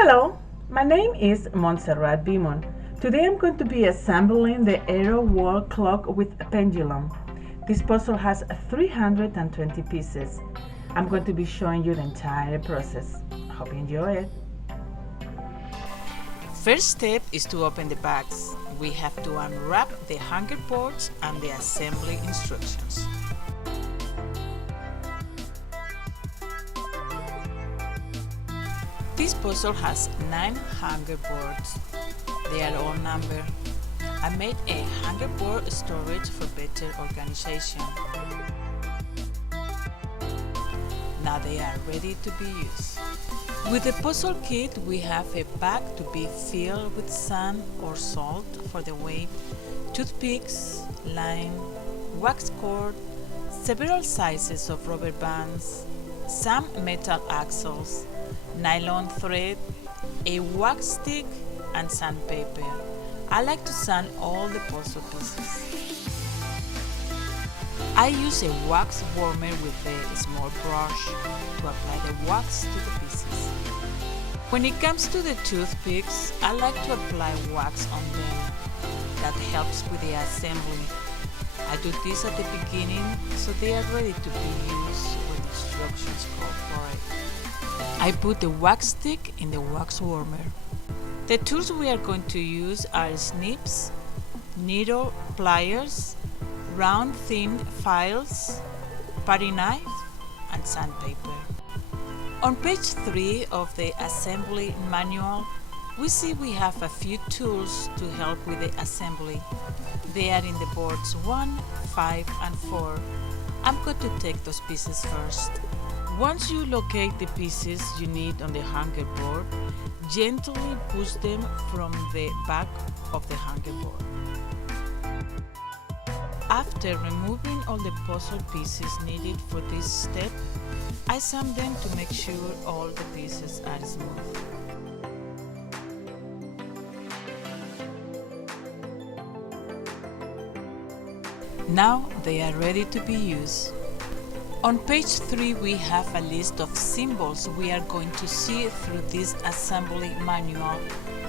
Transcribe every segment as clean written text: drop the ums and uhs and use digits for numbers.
Hello, my name is Montserrat Bimon. Today I'm going to be assembling the Aero wall clock with a pendulum. This puzzle has 320 pieces. I'm going to be showing you the entire process. Hope you enjoy it. First step is to open the bags. We have to unwrap the hanger boards and the assembly instructions. This puzzle has 9 hanger boards. They are all numbered. I made a hanger board storage for better organization. Now they are ready to be used. With the puzzle kit, we have a bag to be filled with sand or salt for the weight, toothpicks, line, wax cord, several sizes of rubber bands, some metal axles, nylon thread, a wax stick, and sandpaper. I like to sand all the puzzle pieces. I use a wax warmer with a small brush to apply the wax to the pieces. When it comes to the toothpicks, I like to apply wax on them. That helps with the assembly. I do this at the beginning so they are ready to be used when the instructions call for it. I put the wax stick in the wax warmer. The tools we are going to use are snips, needle pliers, round thin files, putty knife, and sandpaper. On page 3 of the assembly manual, we see we have a few tools to help with the assembly. They are in the boards 1, 5, and 4. I'm going to take those pieces first. Once you locate the pieces you need on the hanger board, gently push them from the back of the hanger board. After removing all the puzzle pieces needed for this step, I sand them to make sure all the pieces are smooth. Now they are ready to be used. On page 3 we have a list of symbols we are going to see through this assembly manual.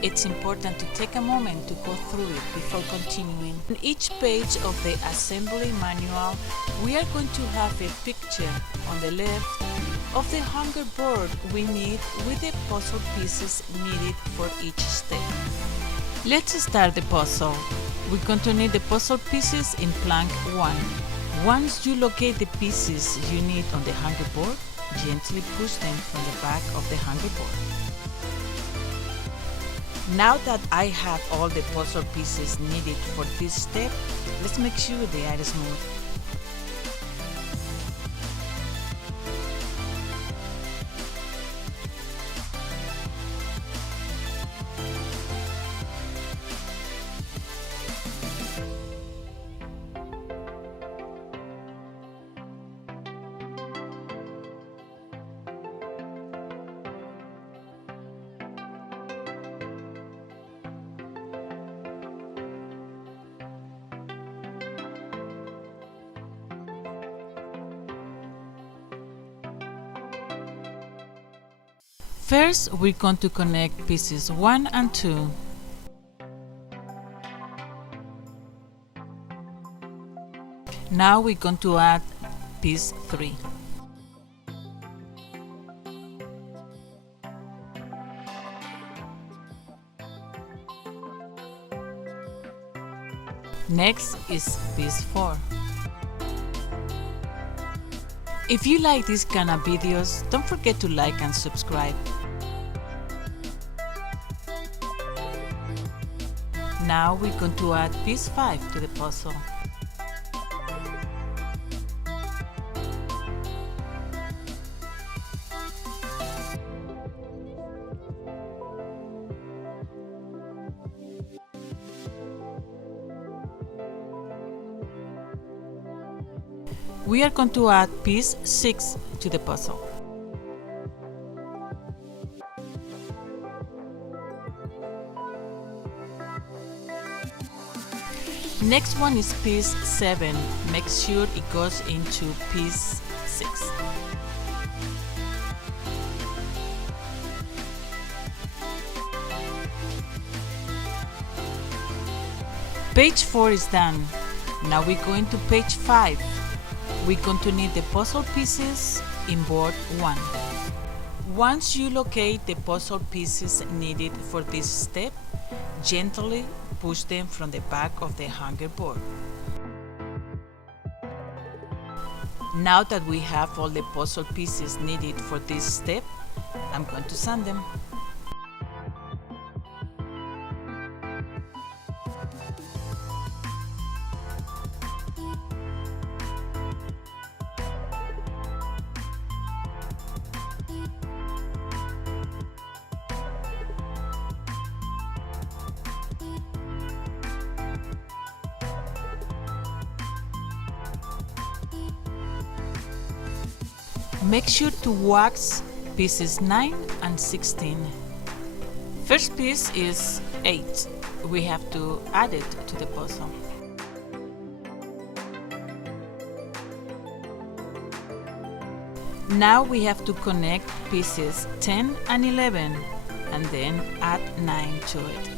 It's important to take a moment to go through it before continuing. On each page of the assembly manual, we are going to have a picture on the left of the hanger board we need with the puzzle pieces needed for each step. Let's start the puzzle. We're going to need the puzzle pieces in plank 1. Once you locate the pieces you need on the hanger board, gently push them from the back of the hanger board. Now that I have all the puzzle pieces needed for this step, let's make sure they are smooth. First, we're going to connect pieces 1 and 2. Now we're going to add piece 3. Next is piece 4. If you like these kind of videos, don't forget to like and subscribe. Now we're going to add piece 5 to the puzzle. We are going to add piece 6 to the puzzle. Next one is piece 7. Make sure it goes into piece 6. Page 4 is done. Now we're going to page 5. We're going to need the puzzle pieces in board 1. Once you locate the puzzle pieces needed for this step, gently push them from the back of the hanger board. Now that we have all the puzzle pieces needed for this step, I'm going to sand them. Make sure to wax pieces 9 and 16. First piece is 8. We have to add it to the puzzle. Now we have to connect pieces 10 and 11 and then add 9 to it.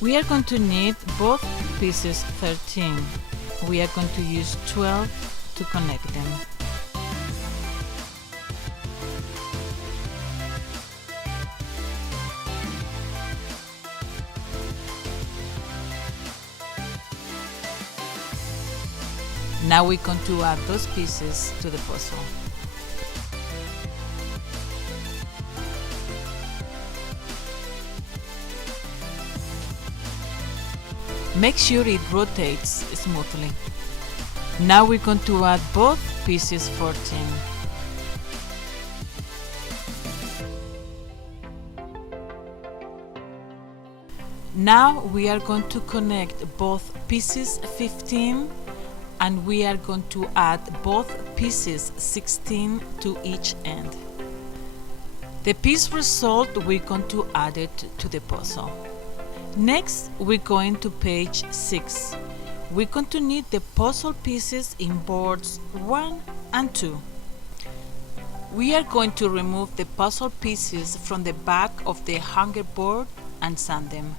We are going to need both pieces 13. We are going to use 12 to connect them. Now we're going to add those pieces to the puzzle. Make sure it rotates smoothly. Now we're going to add both pieces 14. Now we are going to connect both pieces 15 and we are going to add both pieces 16 to each end. The piece result, we're going to add it to the puzzle. Next, we're going to page 6. We're going to need the puzzle pieces in boards 1 and 2. We are going to remove the puzzle pieces from the back of the hanger board and sand them.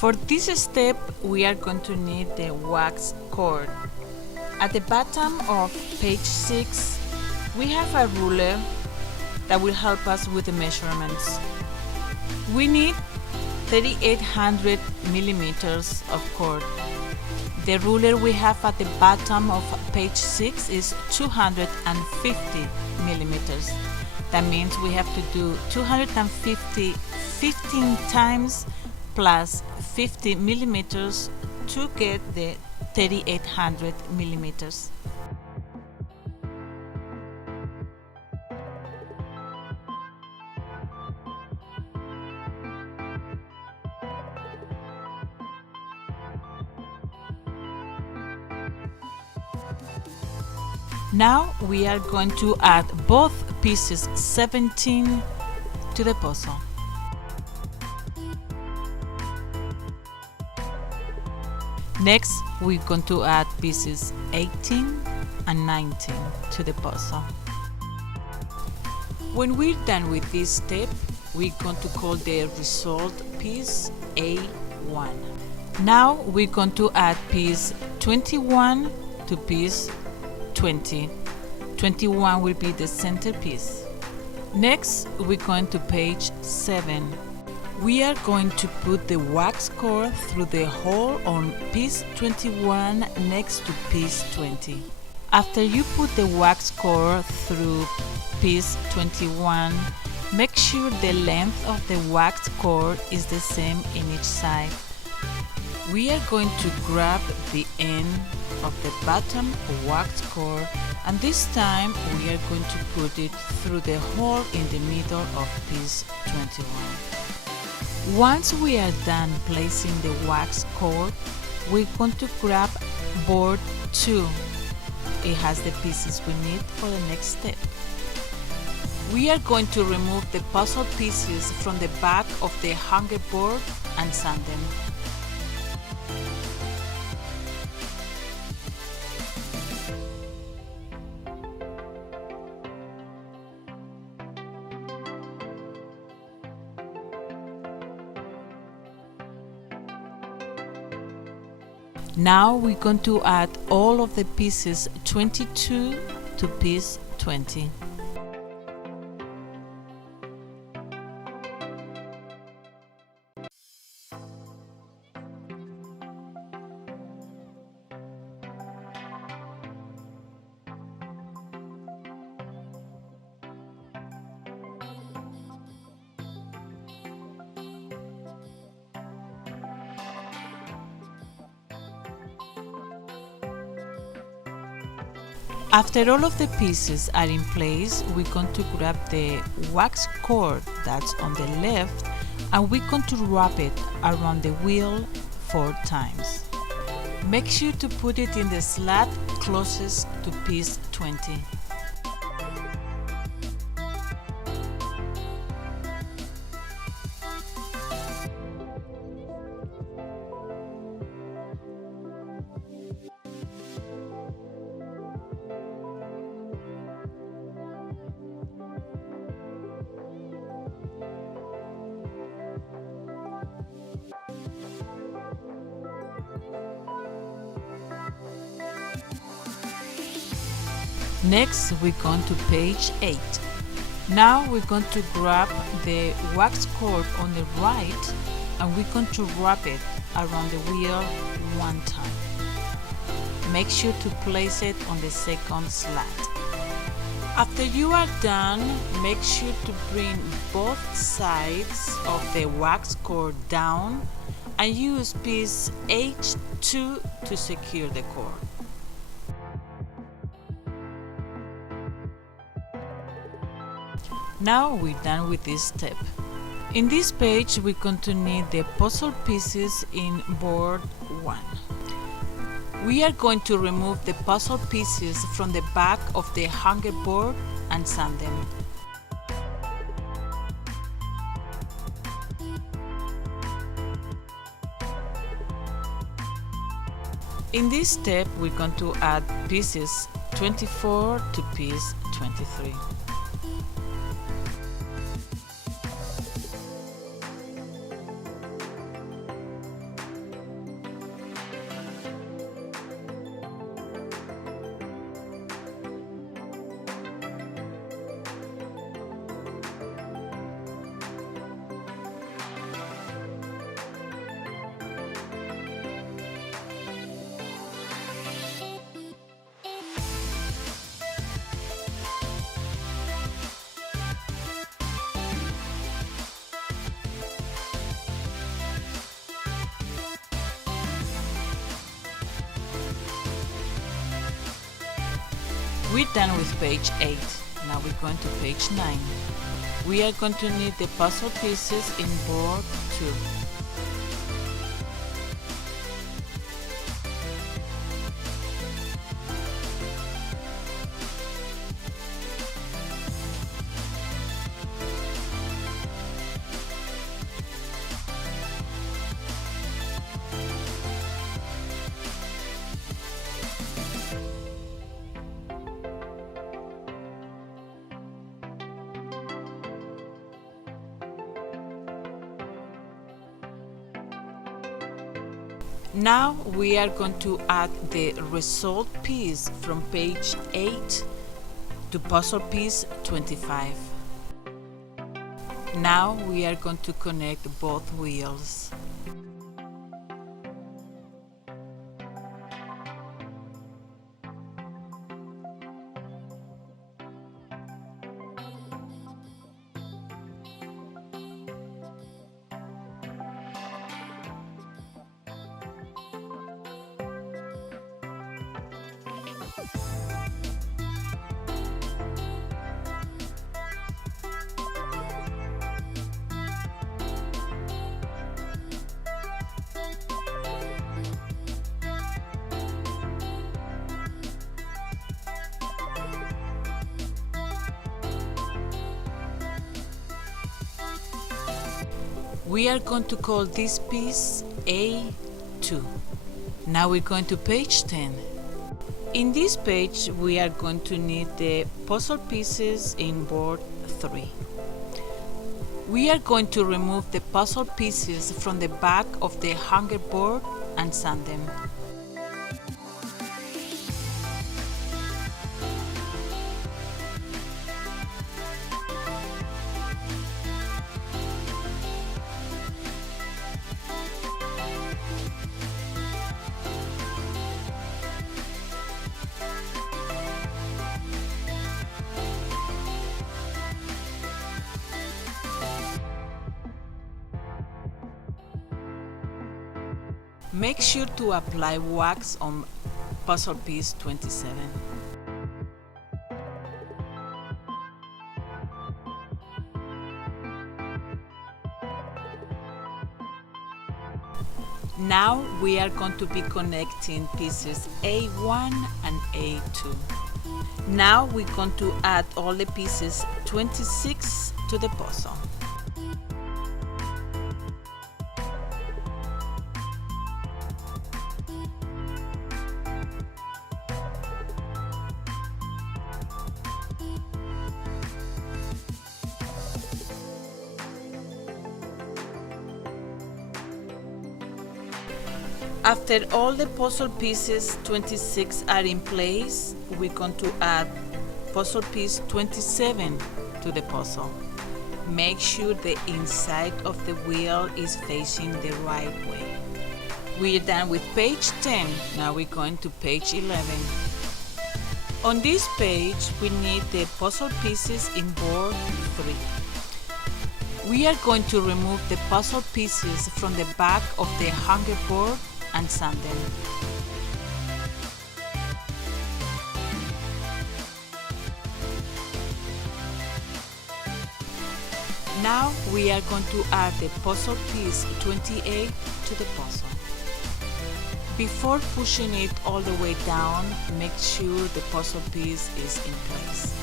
For this step, we are going to need the wax cord. At the bottom of page 6, we have a ruler that will help us with the measurements. We need 3800 millimeters of cord. The ruler we have at the bottom of page 6 is 250 millimeters. That means we have to do 250 15 times plus 50 millimeters to get the 3800 millimeters. Now we are going to add both pieces 17 to the puzzle. Next, we're going to add pieces 18 and 19 to the puzzle. When we're done with this step, we're going to call the result piece A1. Now we're going to add piece 21 to piece 20. 21 will be the centerpiece. Next, we're going to page 7. We are going to put the wax cord through the hole on piece 21 next to piece 20. After you put the wax core through piece 21, make sure the length of the wax core is the same in each side. We are going to grab the end of the bottom wax core, and this time we are going to put it through the hole in the middle of piece 21. Once we are done placing the wax core, we're going to grab board 2. It has the pieces we need for the next step. We are going to remove the puzzle pieces from the back of the hanger board and sand them. Now we're going to add all of the pieces 22 to piece 20. After all of the pieces are in place, we're going to grab the wax cord that's on the left and we're going to wrap it around the wheel 4 times. Make sure to put it in the slot closest to piece 20. Next, we're going to page 8. Now we're going to grab the wax cord on the right and we're going to wrap it around the wheel 1 time. Make sure to place it on the second slot. After you are done, make sure to bring both sides of the wax cord down and use piece H2 to secure the cord. Now we're done with this step. In this page, we're going to need the puzzle pieces in board 1. We are going to remove the puzzle pieces from the back of the hanger board and sand them. In this step, we're going to add pieces 24 to piece 23. We're done with page 8. Now we're going to page 9. We are going to need the puzzle pieces in board 2. Now we are going to add the result piece from page 8 to puzzle piece 25. Now we are going to connect both wheels. We are going to call this piece A2. Now we're going to page 10. In this page, we are going to need the puzzle pieces in board 3. We are going to remove the puzzle pieces from the back of the hanger board and sand them. Make sure to apply wax on puzzle piece 27. Now we are going to be connecting pieces A1 and A2. Now we're going to add all the pieces 26 to the puzzle. After all the puzzle pieces 26 are in place, we're going to add puzzle piece 27 to the puzzle. Make sure the inside of the wheel is facing the right way. We're done with page 10. Now we're going to page 11. On this page, we need the puzzle pieces in board 3. We are going to remove the puzzle pieces from the back of the hanger board and sand them. Now we are going to add the puzzle piece 28 to the puzzle. Before pushing it all the way down, make sure the puzzle piece is in place.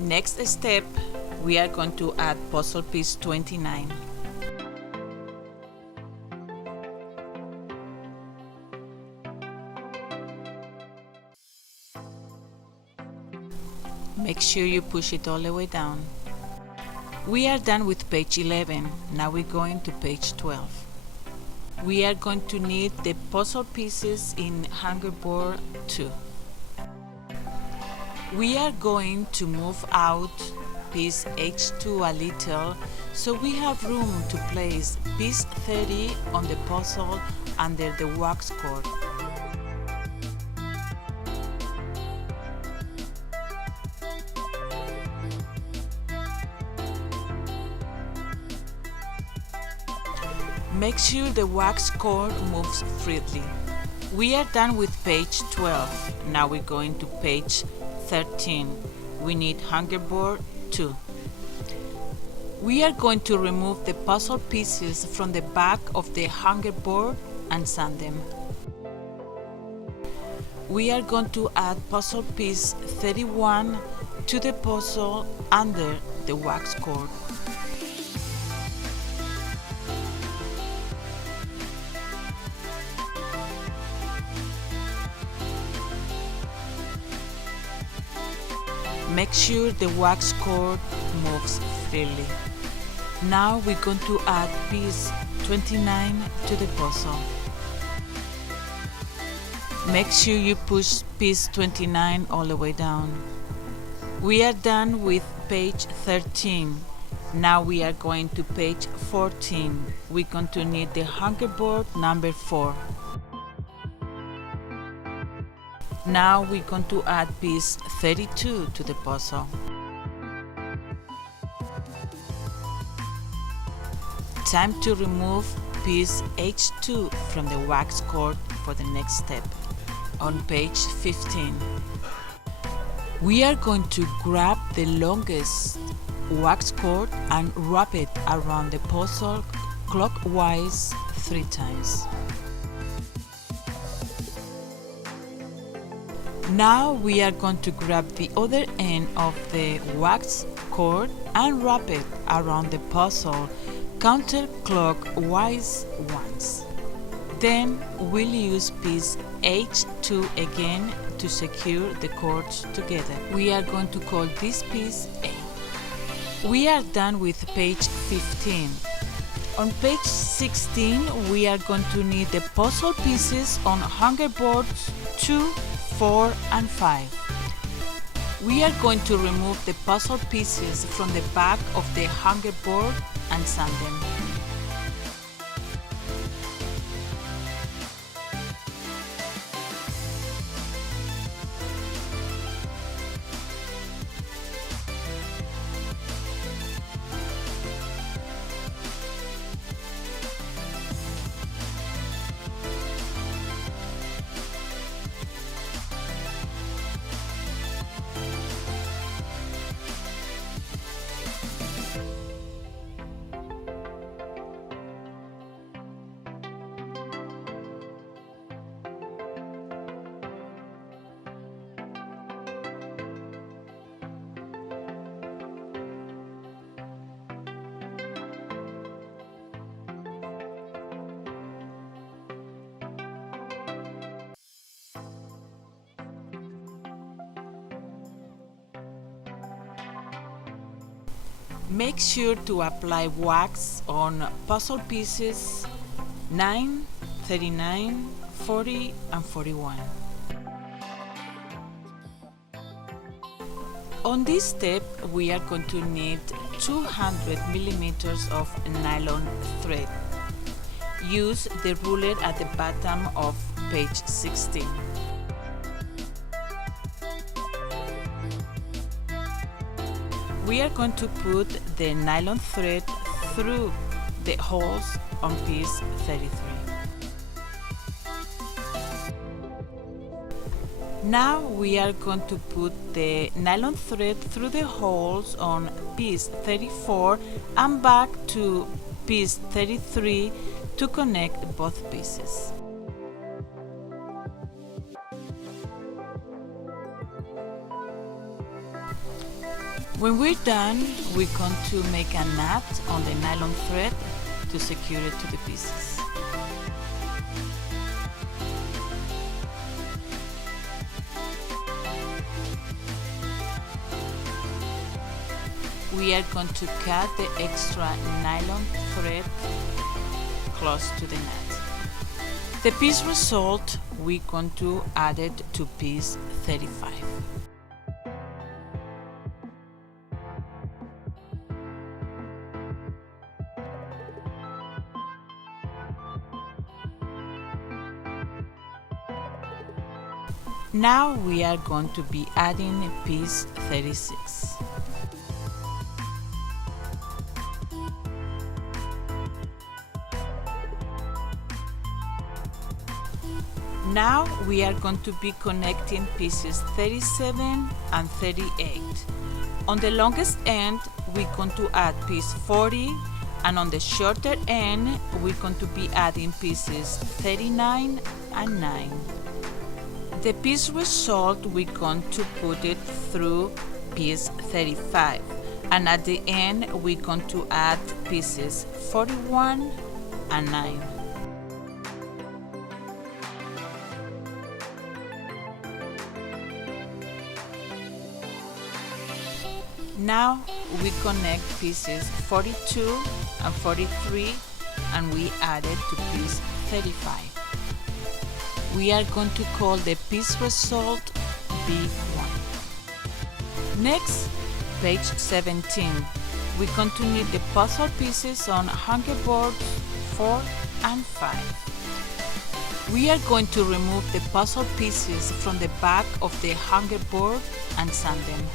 Next step, we are going to add puzzle piece 29. Make sure you push it all the way down. We are done with page 11. Now we're going to page 12. We are going to need the puzzle pieces in hanger board 2. We are going to move out piece H2 a little so we have room to place piece 30 on the puzzle under the wax cord. Make sure the wax cord moves freely. We are done with page 12. Now we're going to page 13. We need hanger board 2. We are going to remove the puzzle pieces from the back of the hanger board and sand them. We are going to add puzzle piece 31 to the puzzle under the wax cord. Make sure the wax cord moves freely. Now we're going to add piece 29 to the puzzle. Make sure you push piece 29 all the way down. We are done with page 13. Now we are going to page 14. We're going to need the hanger board number 4. Now we're going to add piece 32 to the puzzle. Time to remove piece H2 from the wax cord for the next step. On page 15. We are going to grab the longest wax cord and wrap it around the puzzle clockwise 3 times. Now we are going to grab the other end of the wax cord and wrap it around the puzzle counterclockwise once. Then we'll use piece H2 again to secure the cords together. We are going to call this piece A. We are done with page 15. On page 16 we are going to need the puzzle pieces on hanger boards 2, 4 and 5. We are going to remove the puzzle pieces from the back of the hanger board and sand them. Make sure to apply wax on puzzle pieces 9, 39, 40 and 41. On this step we are going to need 200 millimeters of nylon thread. Use the ruler at the bottom of page 16. We are going to put the nylon thread through the holes on piece 33. Now we are going to put the nylon thread through the holes on piece 34 and back to piece 33 to connect both pieces. When we're done, we're going to make a knot on the nylon thread to secure it to the pieces. We are going to cut the extra nylon thread close to the knot. The piece result, we're going to add it to piece 35. Now we are going to be adding piece 36. Now we are going to be connecting pieces 37 and 38. On the longest end we're going to add piece 40, and on the shorter end we're going to be adding pieces 39 and 9. The piece result, we're going to put it through piece 35, and at the end we're going to add pieces 41 and 9. Now we connect pieces 42 and 43 and we add it to piece 35. We are going to call the piece result B1. Next, page 17. We're going to need the puzzle pieces on hanger boards 4 and 5. We are going to remove the puzzle pieces from the back of the hanger board and sand them.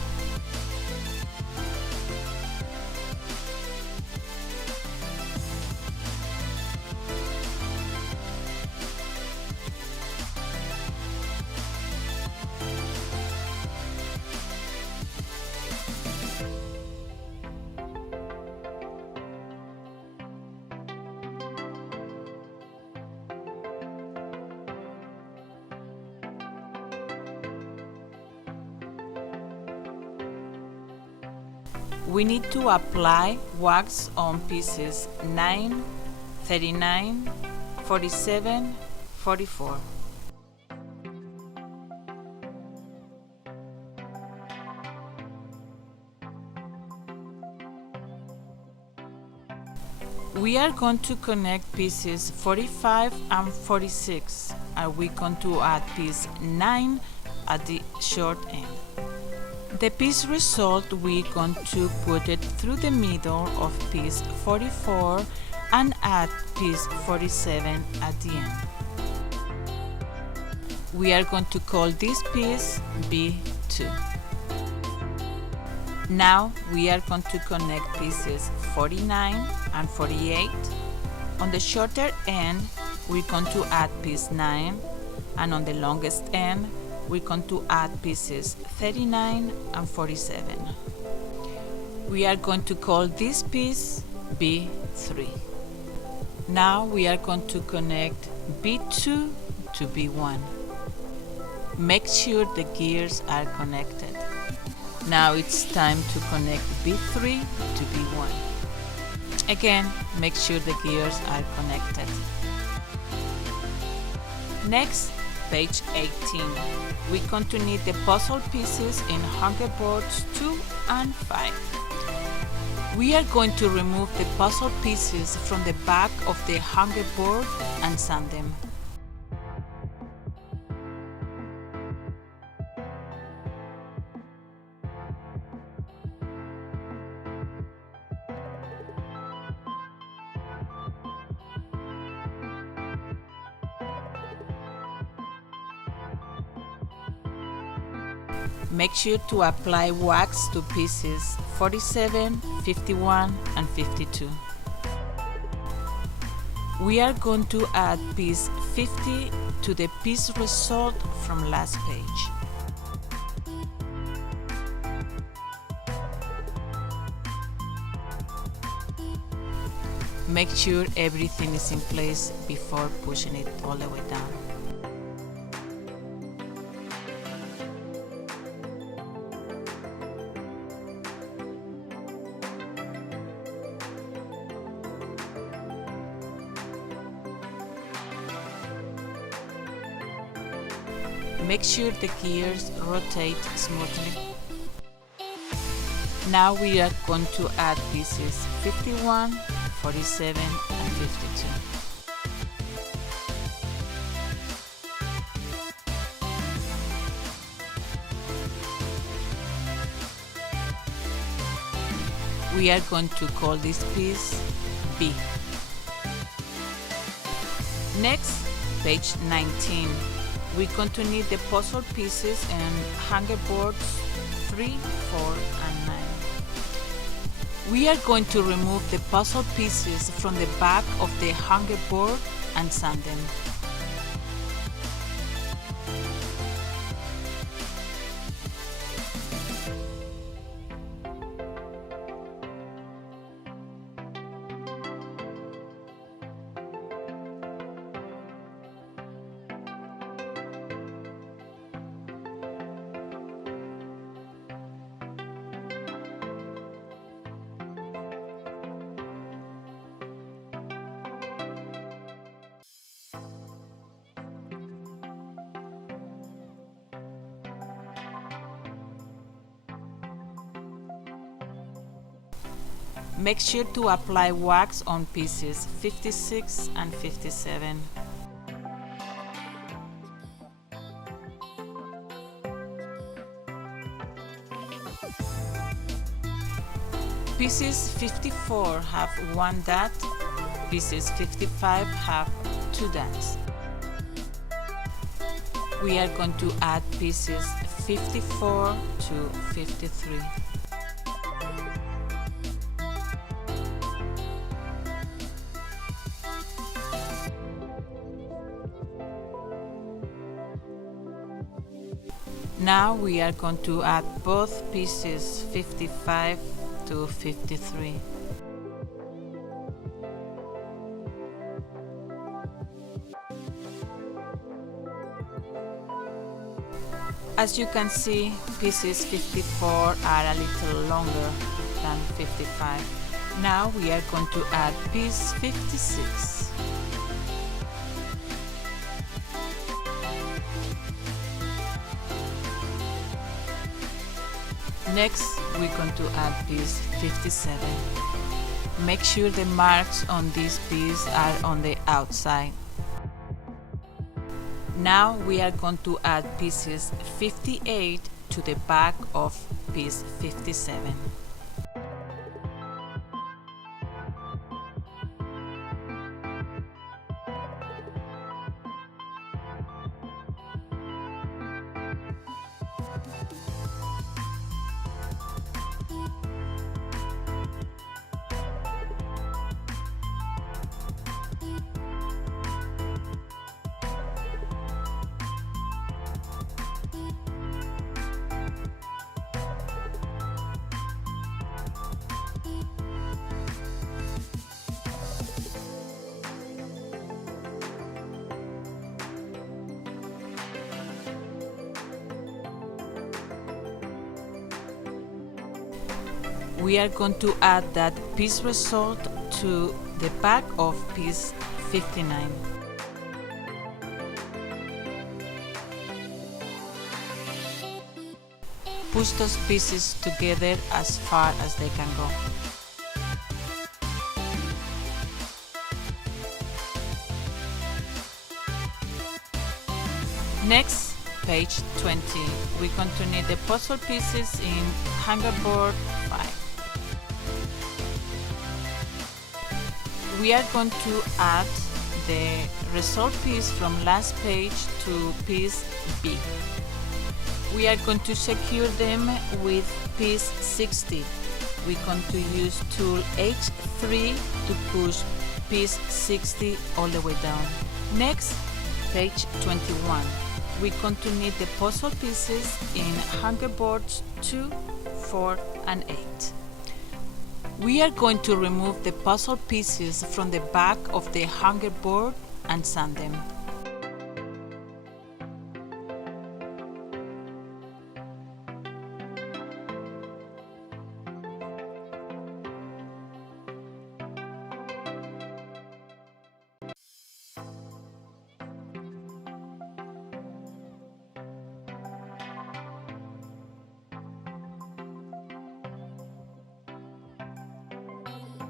we need to apply wax on pieces 9, 39, 47, 44. We are going to connect pieces 45 and 46, and we're going to add piece 9 at the short end. The piece result, we're going to put it through the middle of piece 44 and add piece 47 at the end. We are going to call this piece B2. Now we are going to connect pieces 49 and 48. On the shorter end, we're going to add piece 9, and on the longest end, we're going to add pieces 39 and 47. We are going to call this piece B3. Now we are going to connect B2 to B1. Make sure the gears are connected. Now it's time to connect B3 to B1. Again, make sure the gears are connected. Next, page 18. We're going to need the puzzle pieces in hanger boards 2 and 5. We are going to remove the puzzle pieces from the back of the hanger board and sand them. Make sure to apply wax to pieces 47, 51, and 52. We are going to add piece 50 to the piece result from last page. Make sure everything is in place before pushing it all the way down. Make sure the gears rotate smoothly. Now we are going to add pieces 51, 47, and 52. We are going to call this piece B. Next, page 19. We're going to need the puzzle pieces and hanger boards 3, 4, and 9. We are going to remove the puzzle pieces from the back of the hanger board and sand them. Make sure to apply wax on pieces 56 and 57. Pieces 54 have 1 dot, pieces 55 have 2 dots. We are going to add pieces 54 to 53. Now we are going to add both pieces 55 to 53. As you can see, pieces 54 are a little longer 155. Now we are going to add piece 56. Next, we're going to add piece 57. Make sure the marks on this piece are on the outside. Now we are going to add pieces 58 to the back of piece 57. We are going to add that piece result to the back of piece 59. Push those pieces together as far as they can go. Next, page 20. We're going to need the puzzle pieces in hanger board 5. We are going to add the result piece from last page to piece B. We are going to secure them with piece 60. We're going to use tool H3 to push piece 60 all the way down. Next, page 21. We're going to need the puzzle pieces in hanger boards 2, 4, and 8. We are going to remove the puzzle pieces from the back of the hanger board and sand them.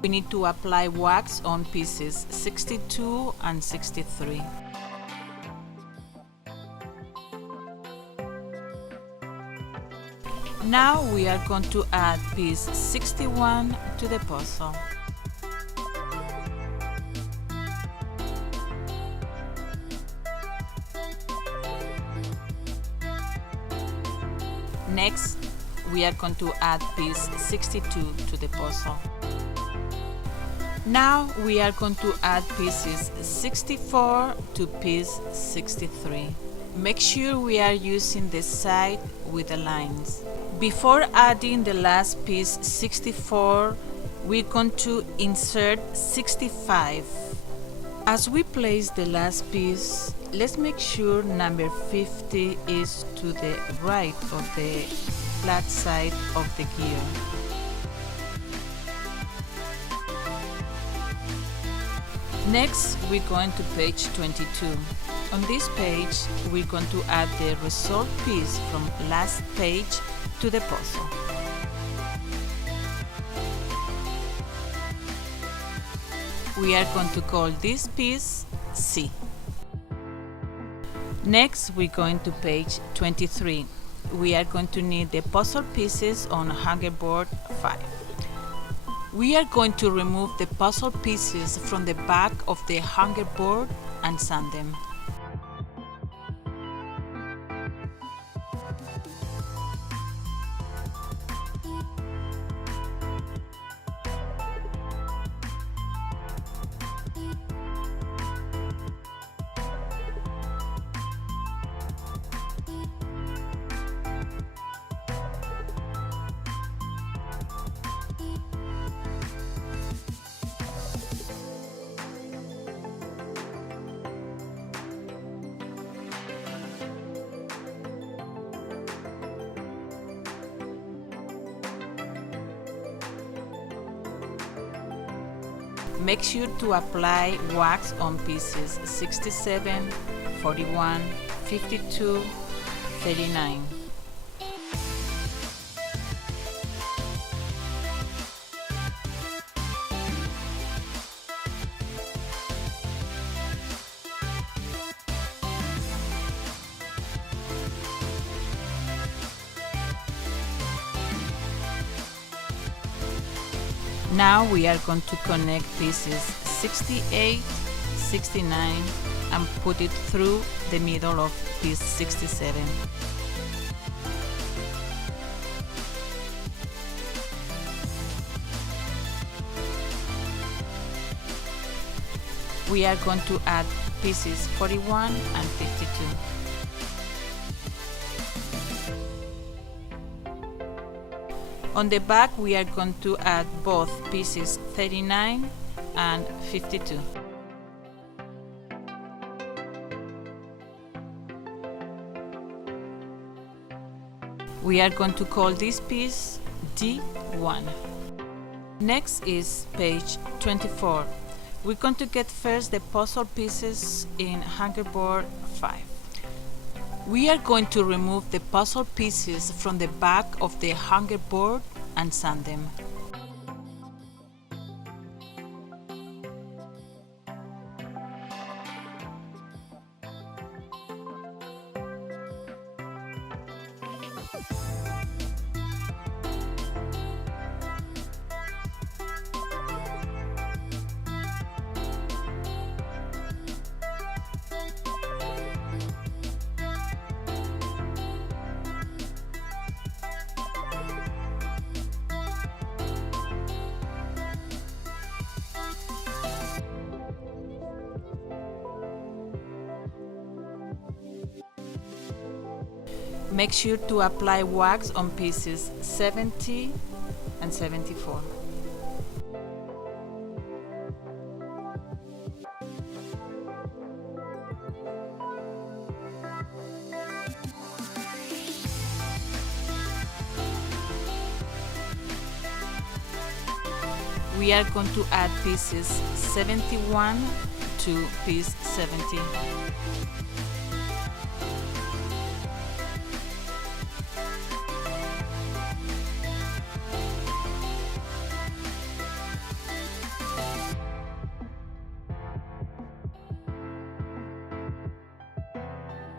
We need to apply wax on pieces 62 and 63. Now we are going to add piece 61 to the puzzle. Next, we are going to add piece 62 to the puzzle. Now we are going to add pieces 64 to piece 63. Make sure we are using the side with the lines. Before adding the last piece 64, we're going to insert 65. As we place the last piece, let's make sure number 50 is to the right of the flat side of the gear. Next, we're going to page 22. On this page, we're going to add the result piece from last page to the puzzle. We are going to call this piece C. Next, we're going to page 23. We are going to need the puzzle pieces on hanger board 5. We are going to remove the puzzle pieces from the back of the hanger board and sand them. Make sure to apply wax on pieces 67, 41, 52, 39. Now we are going to connect pieces 68, 69 and put it through the middle of piece 67. We are going to add pieces 41 and 52. On the back we are going to add both pieces 39 and 52. We are going to call this piece D1. Next is page 24. We're going to get first the puzzle pieces in hanger board 5. We are going to remove the puzzle pieces from the back of the hanger board and sand them. Make sure to apply wax on pieces 70 and 74. We are going to add pieces 71 to piece 70.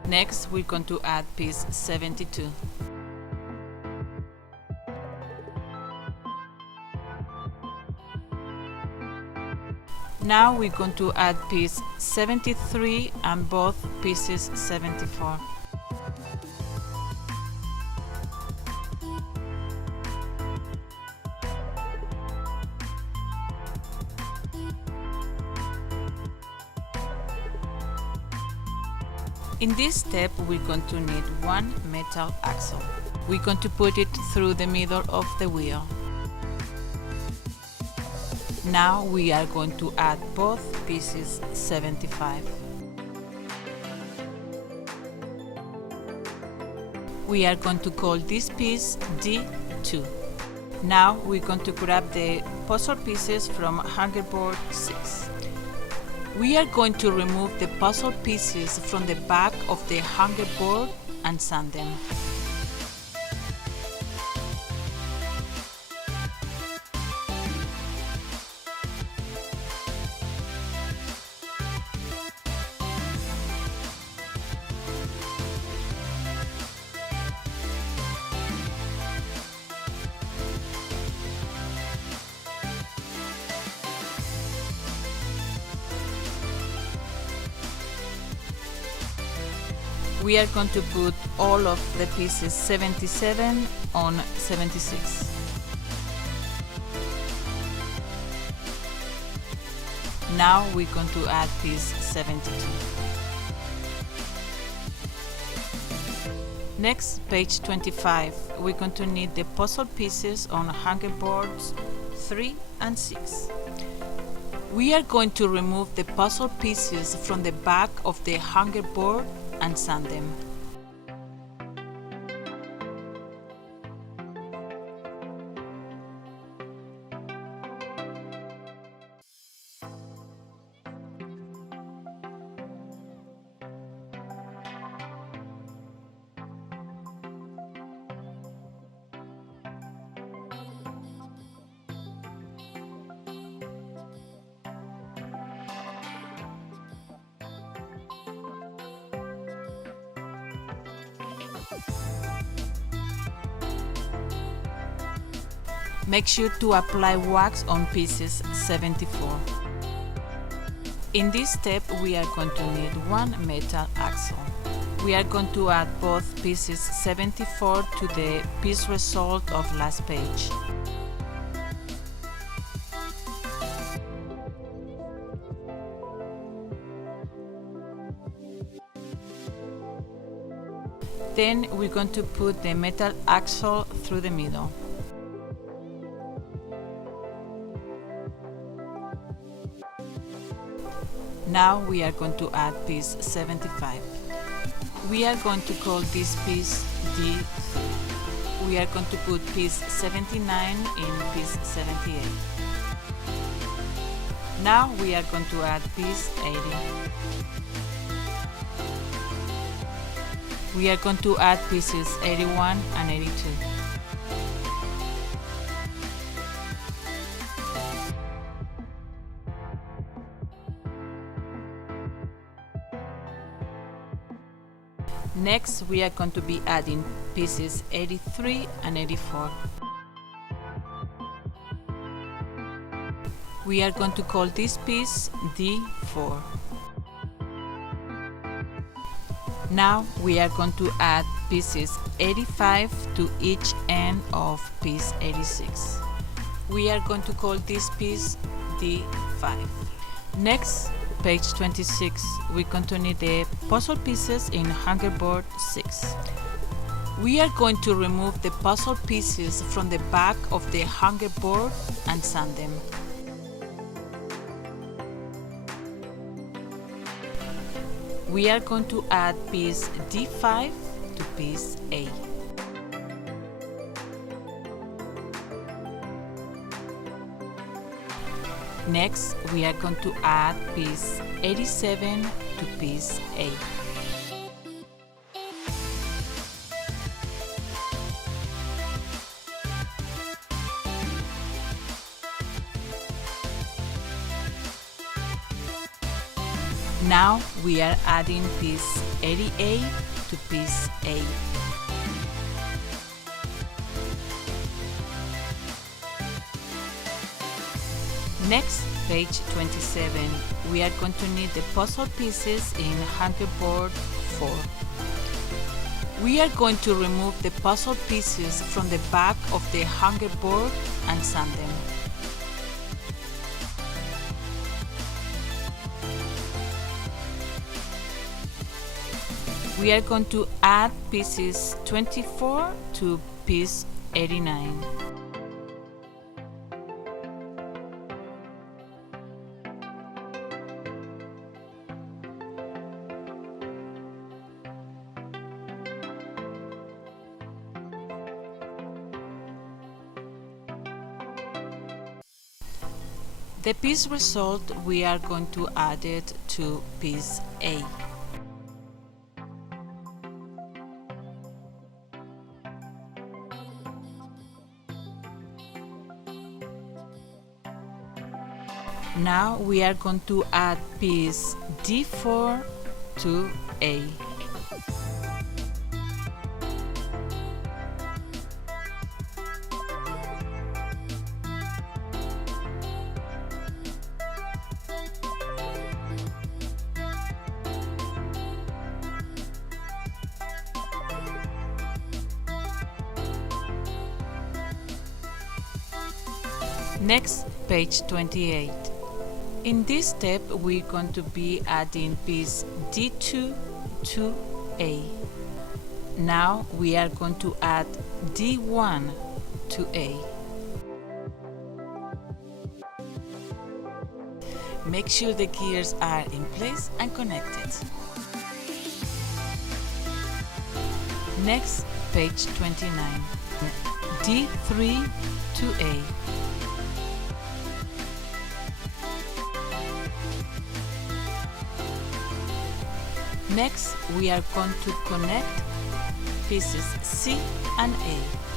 Next, we're going to add piece 72. Now we're going to add piece 73 and both pieces 74. In this step, we're going to need one metal axle. We're going to put it through the middle of the wheel. Now we are going to add both pieces 75. We are going to call this piece D2. Now we're going to grab the puzzle pieces from hanger board 6. We are going to remove the puzzle pieces from the back of the hanger board and sand them. We are going to put all of the pieces 77 on 76. Now we're going to add piece 72. Next, page 25, we're going to need the puzzle pieces on hanger boards 3 and 6. We are going to remove the puzzle pieces from the back of the hanger board and sand them. Make sure to apply wax on pieces 74. In this step, we are going to need one metal axle. We are going to add both pieces 74 to the piece result of last page. Then we're going to put the metal axle through the middle. Now we are going to add piece 75. We are going to call this piece D. We are going to put piece 79 in piece 78. Now we are going to add piece 80. We are going to add pieces 81 and 82. Next, we are going to be adding pieces 83 and 84. We are going to call this piece D4. Now we are going to add pieces 85 to each end of piece 86. We are going to call this piece D5. Next, page 26, we continue the puzzle pieces in hanger board 6. We are going to remove the puzzle pieces from the back of the hanger board and sand them. We are going to add piece D5 to piece A. Next, we are going to add piece 87 to piece A. Now we are adding piece 88 to piece A. Next, page 27, we are going to need the puzzle pieces in hanger board 4. We are going to remove the puzzle pieces from the back of the hanger board and sand them. We are going to add pieces 24 to piece 89. The piece result, we are going to add it to piece A. Now we are going to add piece D4 to A. Next, page 28. In this step, we're going to be adding piece D2 to A. Now we are going to add D1 to A. Make sure the gears are in place and connected. Next, page 29. D3 to A. Next, we are going to connect pieces C and A.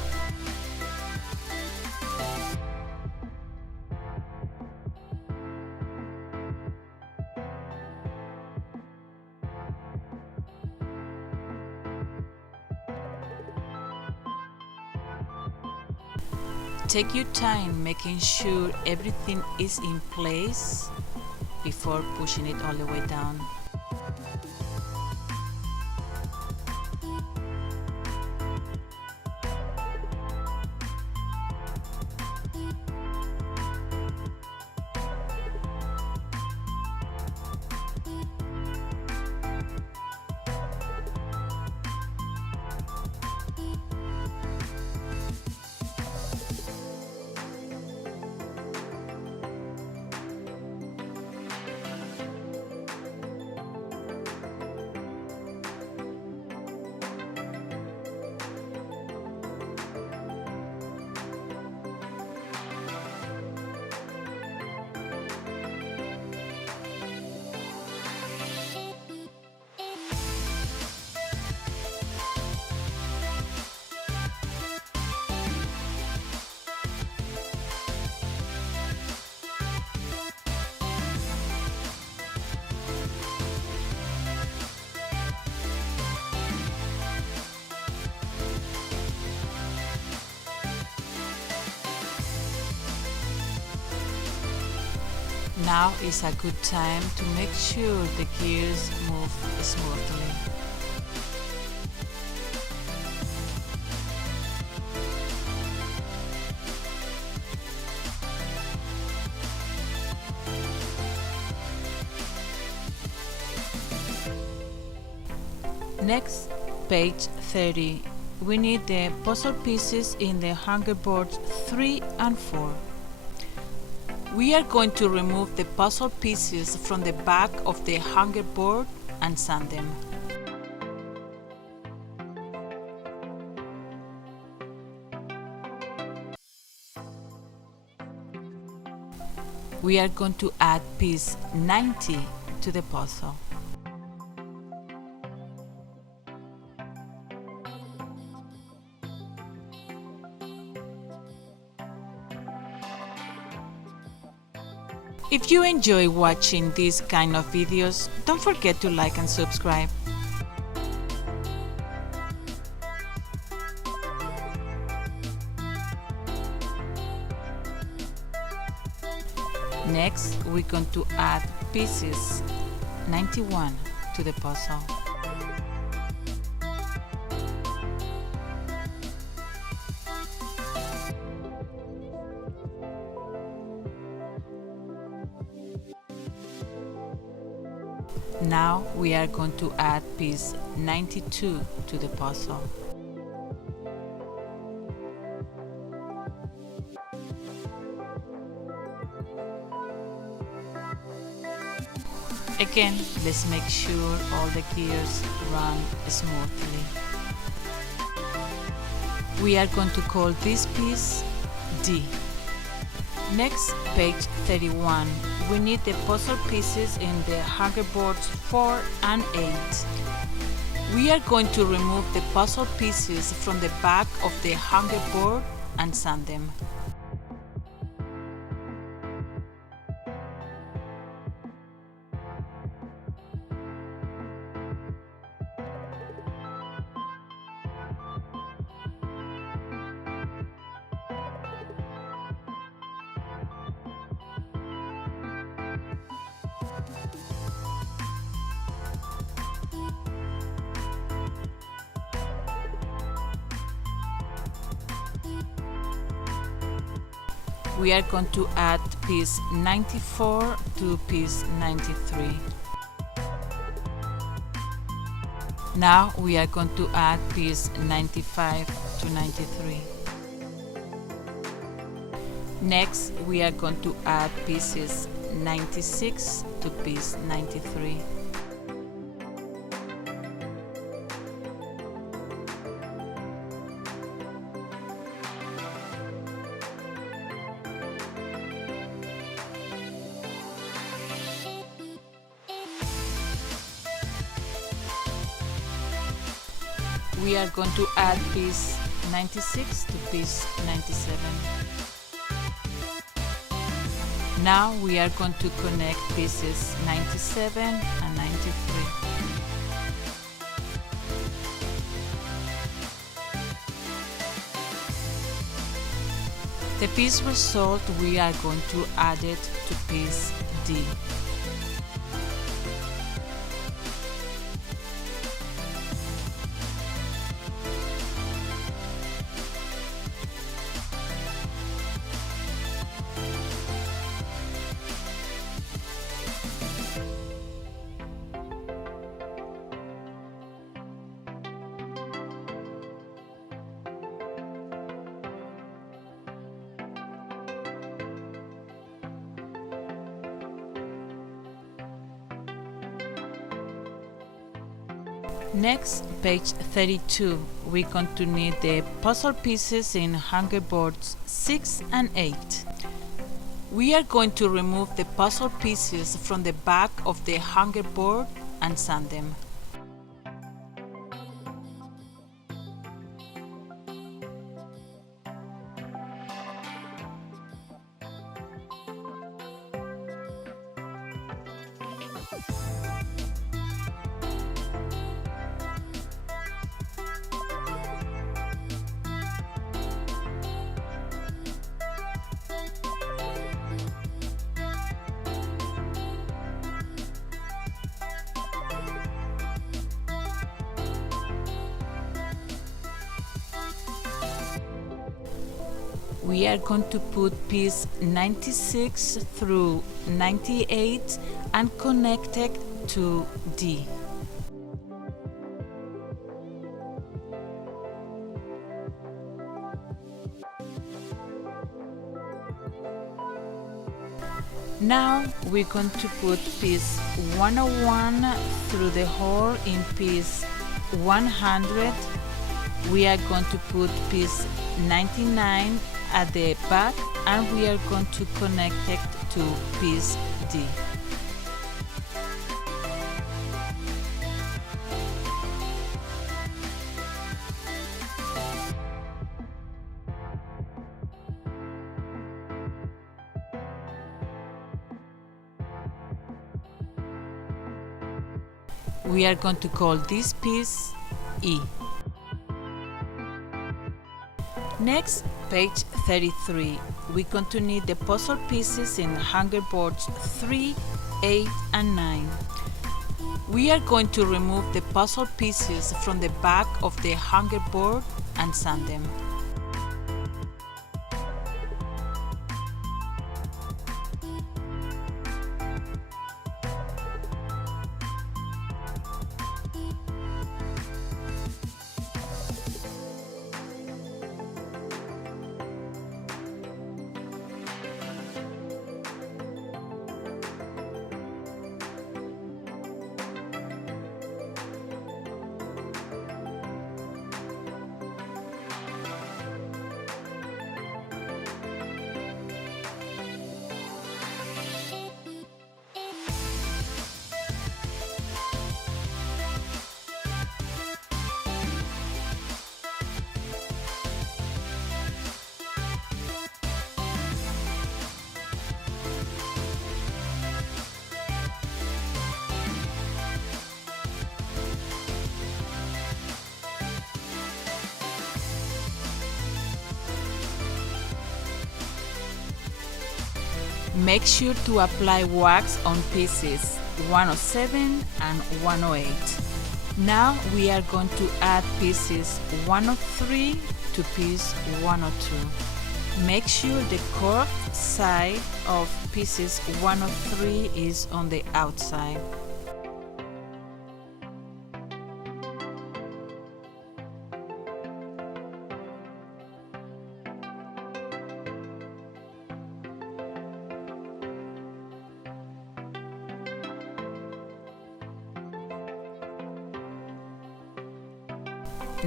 Take your time making sure everything is in place before pushing it all the way down. Now is a good time to make sure the gears move smoothly. Next, page 30. We need the puzzle pieces in the hanger boards 3 and 4. We are going to remove the puzzle pieces from the back of the hanger board and sand them. We are going to add piece 90 to the puzzle. If you enjoy watching these kind of videos, don't forget to like and subscribe. Next, we're going to add pieces 91 to the puzzle. Now we are going to add piece 92 to the puzzle. Again, let's make sure all the gears run smoothly. We are going to call this piece D. Next, page 31. We need the puzzle pieces in the hanger boards 4 and 8. We are going to remove the puzzle pieces from the back of the hanger board and sand them. We are going to add piece 94 to piece 93. Now we are going to add piece 95 to 93. Next, we are going to add pieces 96 to piece 93. We are going to add piece 96 to piece 97. Now we are going to connect pieces 97 and 93. The piece result, we are going to add it to piece D. Next, page 32, we're going to need the puzzle pieces in hanger boards 6 and 8. We are going to remove the puzzle pieces from the back of the hanger board and sand them. We are going to put piece 96 through 98 and connect it to D. Now we're going to put piece 101 through the hole in piece 100. We are going to put piece 99 at the back and we are going to connect it to piece D. We are going to call this piece E. Next, page 33. We're going to need the puzzle pieces in hanger boards 3, 8 and 9. We are going to remove the puzzle pieces from the back of the hanger board and sand them. Make sure to apply wax on pieces 107 and 108. Now we are going to add pieces 103 to piece 102. Make sure the curved side of pieces 103 is on the outside.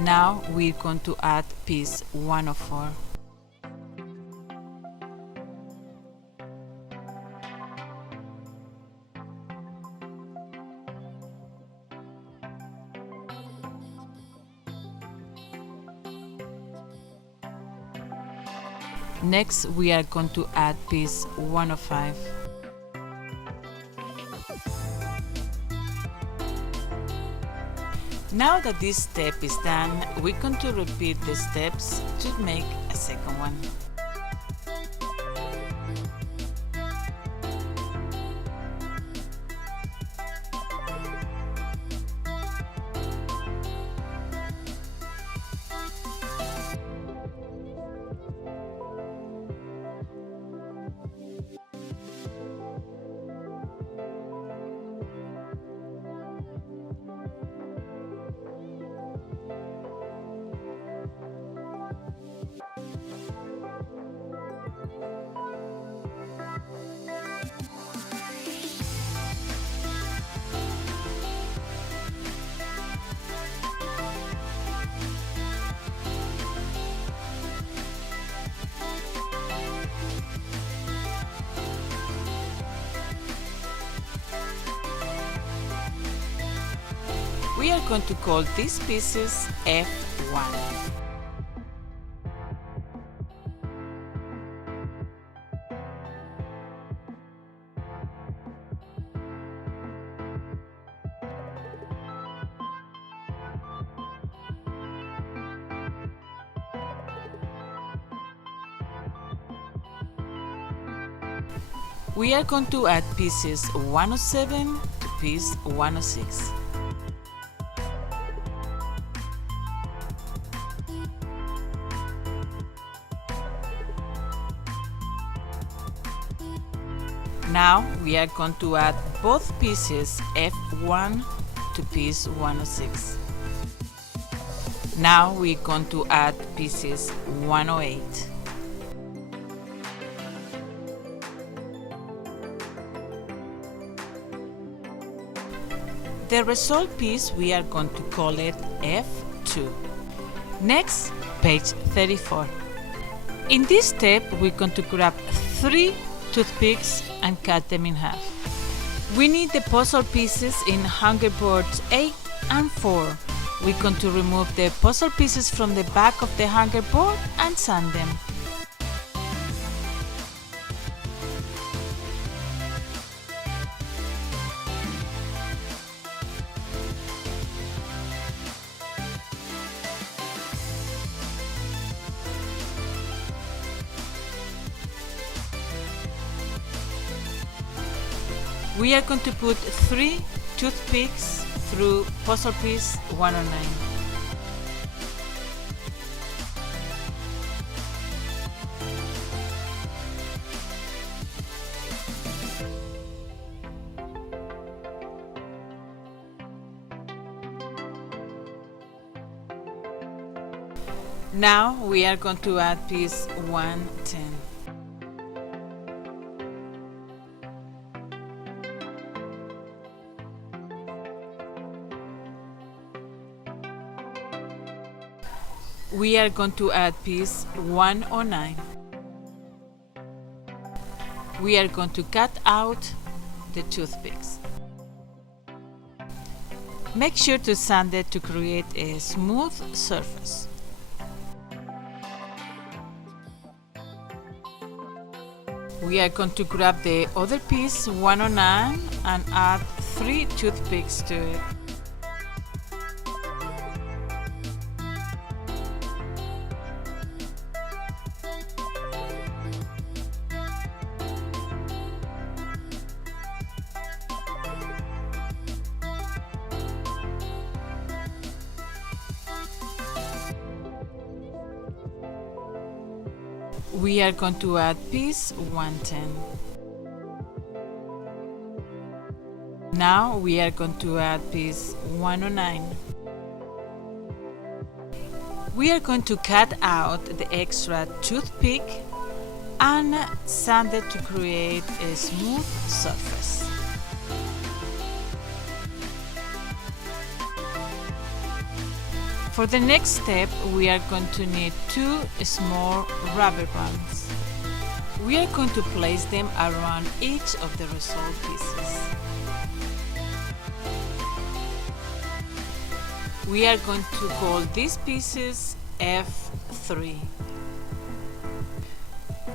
Now we're going to add piece 104. Next we are going to add piece 105. Now that this step is done, we're going to repeat the steps to make a second one. We are going to call these pieces F1. We are going to add pieces 107 to piece 106. Now we are going to add both pieces F1 to piece 106. Now we're going to add pieces 108. The result piece, we are going to call it F2. Next, page 34. In this step, we're going to grab 3 toothpicks and cut them in half. We need the puzzle pieces in hanger boards 8 and 4. We're going to remove the puzzle pieces from the back of the hanger board and sand them. We are going to put 3 toothpicks through puzzle piece 109. Now we are going to add piece 110. We are going to add piece 109. We are going to cut out the toothpicks. Make sure to sand it to create a smooth surface. We are going to grab the other piece 109 and add 3 toothpicks to it. We are going to add piece 110. Now we are going to add piece 109. We are going to cut out the extra toothpick and sand it to create a smooth surface. For the next step, we are going to need 2 small rubber bands. We are going to place them around each of the result pieces. We are going to call these pieces F3.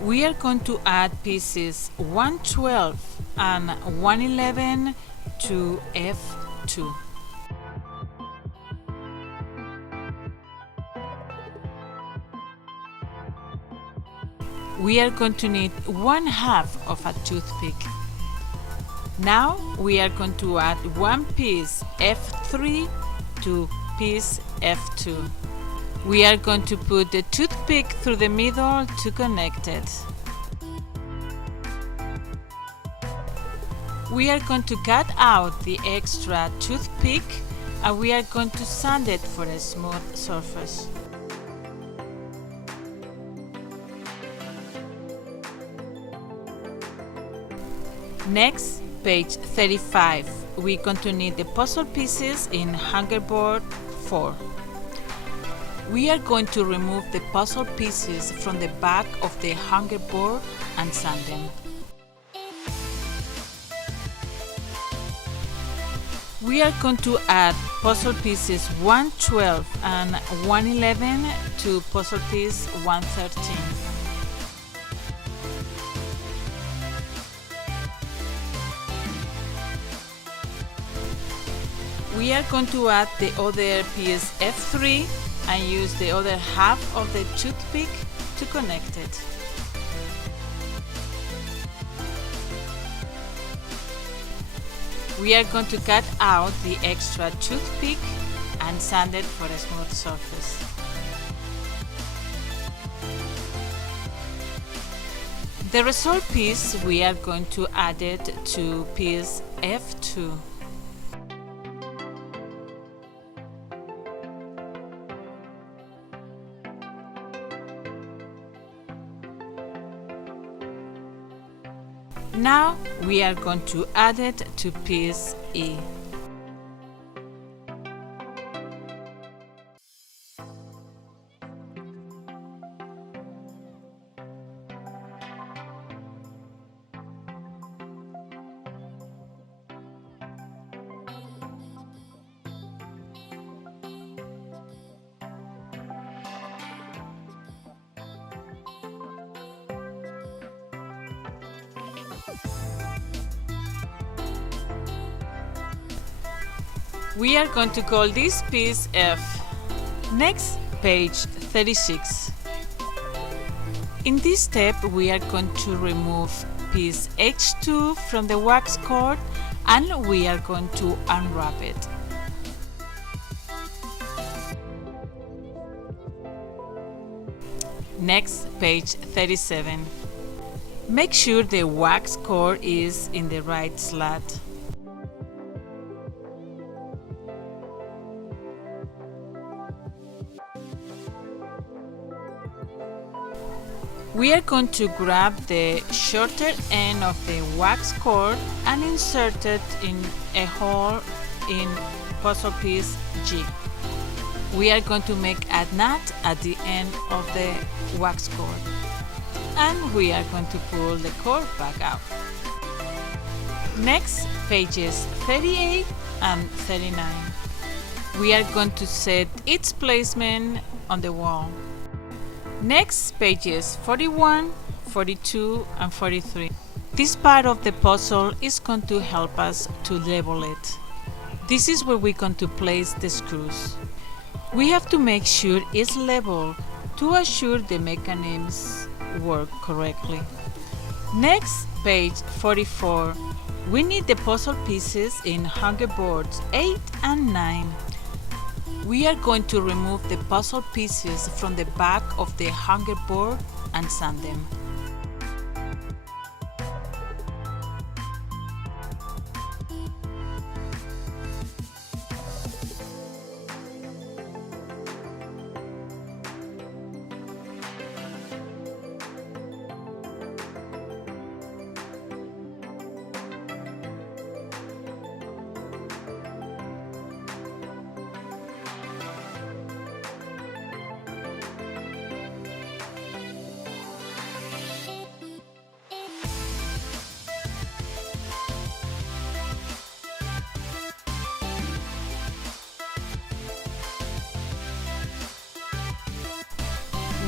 We are going to add pieces 112 and 111 to F2. We are going to need 1/2 of a toothpick. Now we are going to add 1 piece F3 to piece F2. We are going to put the toothpick through the middle to connect it. We are going to cut out the extra toothpick and we are going to sand it for a smooth surface. Next, page 35. We're going to need the puzzle pieces in hanger board 4. We are going to remove the puzzle pieces from the back of the hanger board and sand them. We are going to add puzzle pieces 112 and 111 to puzzle piece 113. We are going to add the other piece F3 and use the other half of the toothpick to connect it. We are going to cut out the extra toothpick and sand it for a smooth surface. The result piece, we are going to add it to piece F2. Now we are going to add it to piece E. We are going to call this piece F. Next, page 36. In this step, we are going to remove piece H2 from the wax cord and we are going to unwrap it. Next, page 37. Make sure the wax cord is in the right slot. We are going to grab the shorter end of the wax cord and insert it in a hole in puzzle piece G. We are going to make a knot at the end of the wax cord and we are going to pull the cord back out. Next, pages 38 and 39. We are going to set its placement on the wall. Next, pages 41, 42 and 43. This part of the puzzle is going to help us to level it. This is where we're going to place the screws. We have to make sure it's level to assure the mechanisms work correctly. Next, page 44. We need the puzzle pieces in hunger boards 8 and 9. We are going to remove the puzzle pieces from the back of the hunger board and sand them.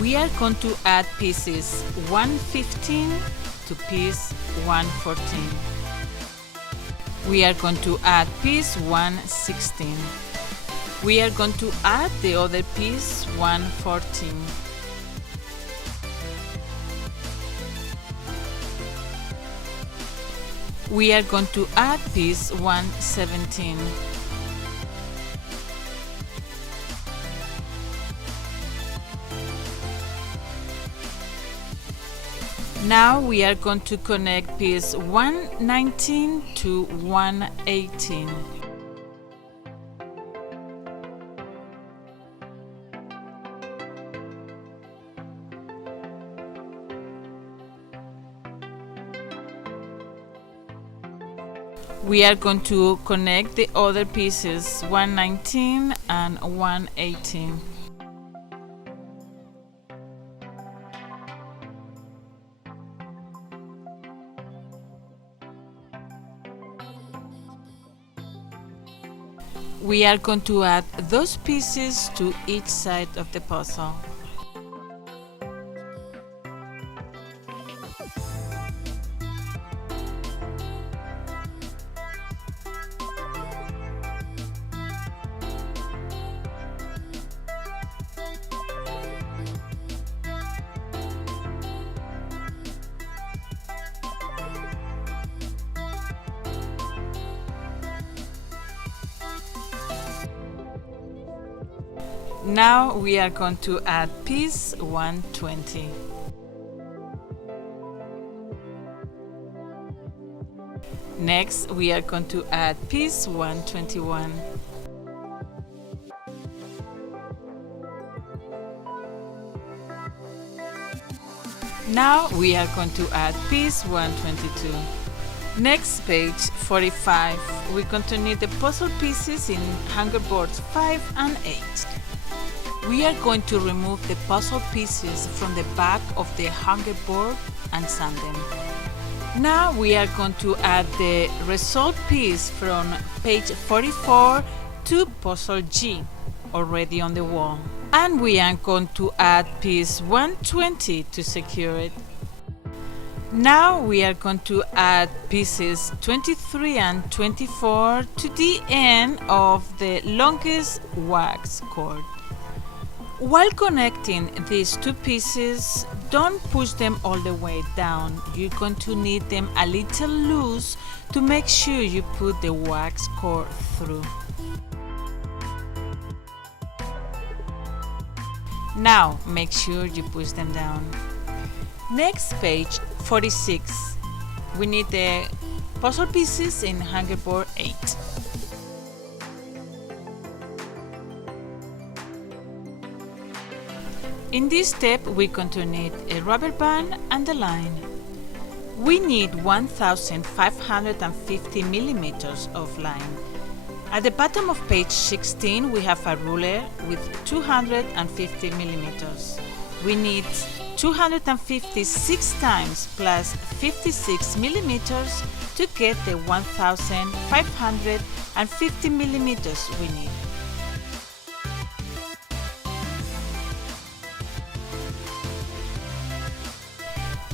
We are going to add pieces 115 to piece 114. We are going to add piece 116. We are going to add the other piece 114. We are going to add piece 117. Now we are going to connect piece 119 to 118. We are going to connect the other pieces 119 and 118. We are going to add those pieces to each side of the puzzle. Now we are going to add piece 120. Next, we are going to add piece 121. Now we are going to add piece 122. Next, page 45. We're going to need the puzzle pieces in hanger boards 5 and 8. We are going to remove the puzzle pieces from the back of the hanger board and sand them. Now we are going to add the result piece from page 44 to puzzle G, already on the wall. And we are going to add piece 120 to secure it. Now we are going to add pieces 23 and 24 to the end of the longest wax cord. While connecting these two pieces, don't push them all the way down. You're going to need them a little loose to make sure you put the wax cord through. Now make sure you push them down. Next, page 46. We need the puzzle pieces in hanger board 8. In this step, we're going to need a rubber band and a line. We need 1550 millimeters of line. At the bottom of page 16, we have a ruler with 250 millimeters. We need 256 times plus 56 millimeters to get the 1550 millimeters we need.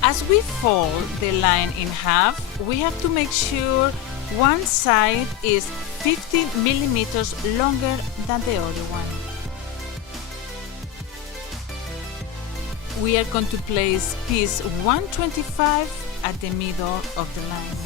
As we fold the line in half, we have to make sure one side is 50 millimeters longer than the other one. We are going to place piece 125 at the middle of the line.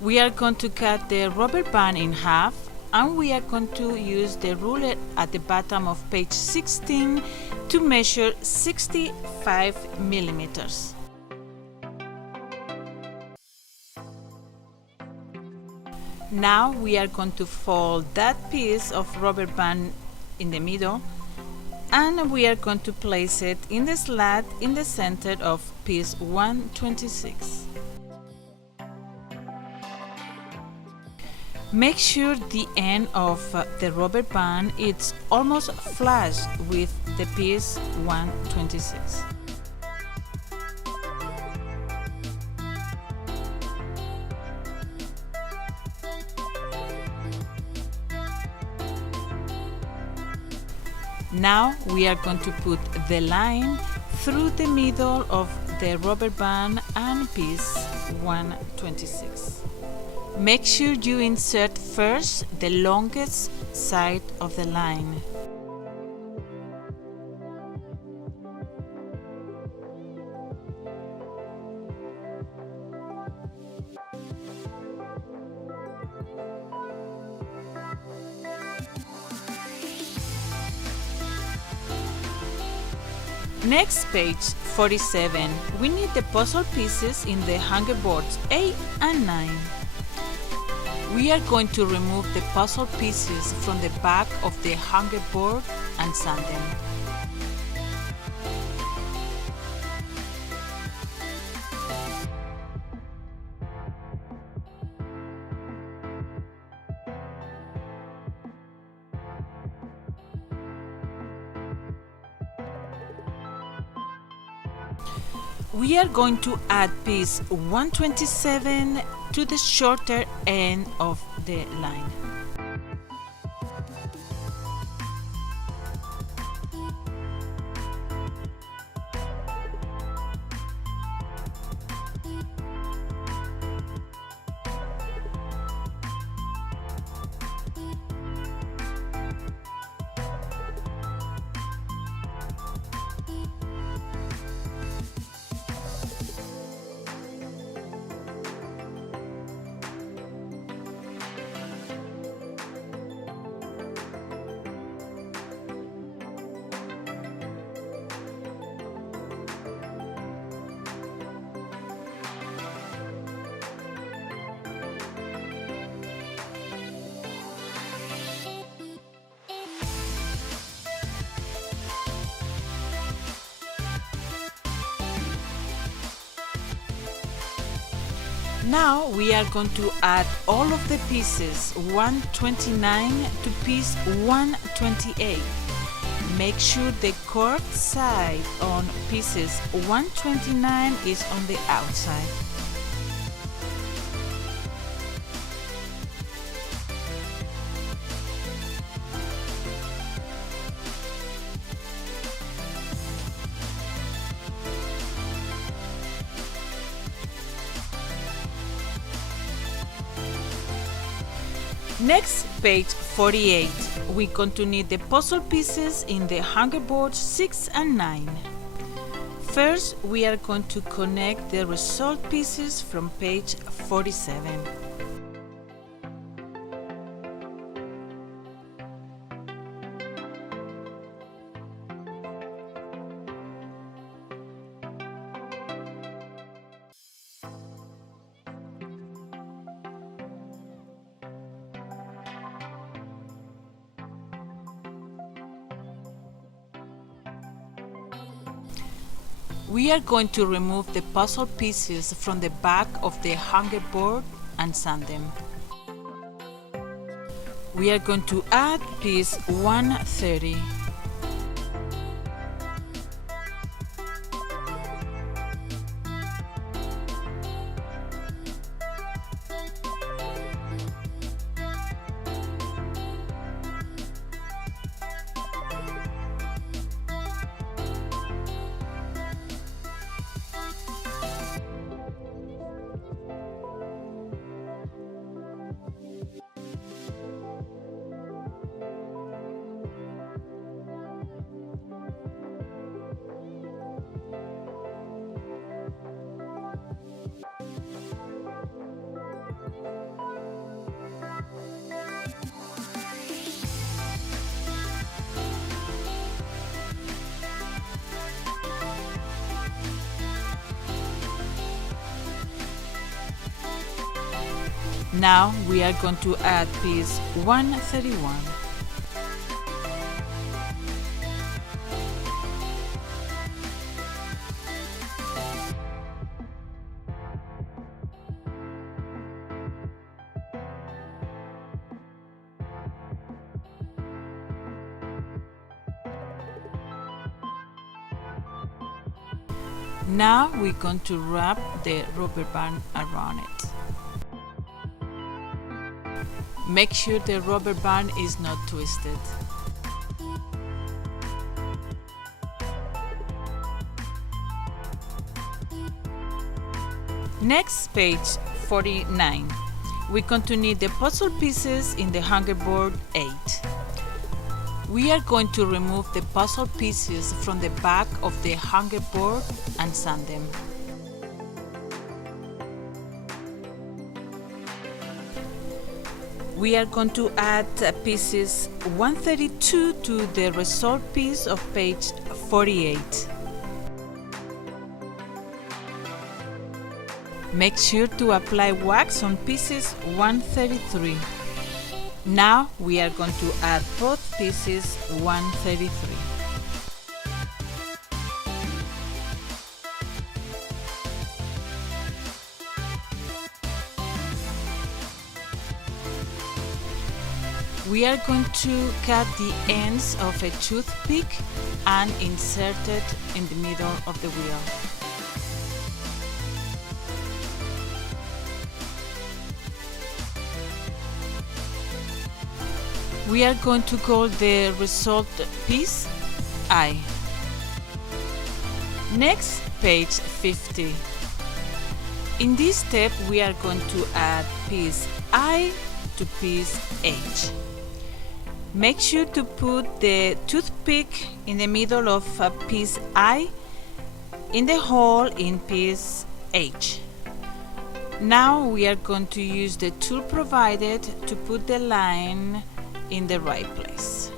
We are going to cut the rubber band in half, and we are going to use the ruler at the bottom of page 16 to measure 65 millimeters. Now we are going to fold that piece of rubber band in the middle, and we are going to place it in the slat in the center of piece 126. Make sure the end of the rubber band is almost flush with the piece 126. Now we are going to put the line through the middle of the rubber band and piece 126. Make sure you insert first the longest side of the line. Next, page 47. We need the puzzle pieces in the hanger boards 8 and 9. We are going to remove the puzzle pieces from the back of the hanger board and sand them. We are going to add piece 127 to the shorter end of the line. Now we are going to add all of the pieces 129 to piece 128. Make sure the curved side on pieces 129 is on the outside. Next, page 48. We're going to need the puzzle pieces in the hanger boards 6 and 9. First, we are going to connect the result pieces from page 47. We are going to remove the puzzle pieces from the back of the hanger board and sand them. We are going to add piece 130. Now we are going to add piece 131. Now we're going to wrap the rubber band around it. Make sure the rubber band is not twisted. Next, page 49. We're going to need the puzzle pieces in the hanger board 8. We are going to remove the puzzle pieces from the back of the hanger board and sand them. We are going to add pieces 132 to the result piece of page 48. Make sure to apply wax on pieces 133. Now we are going to add both pieces 133. We are going to cut the ends of a toothpick and insert it in the middle of the wheel. We are going to call the result piece I. Next, page 50. In this step, we are going to add piece I to piece H. Make sure to put the toothpick in the middle of piece I in the hole in piece H. Now we are going to use the tool provided to put the line in the right place.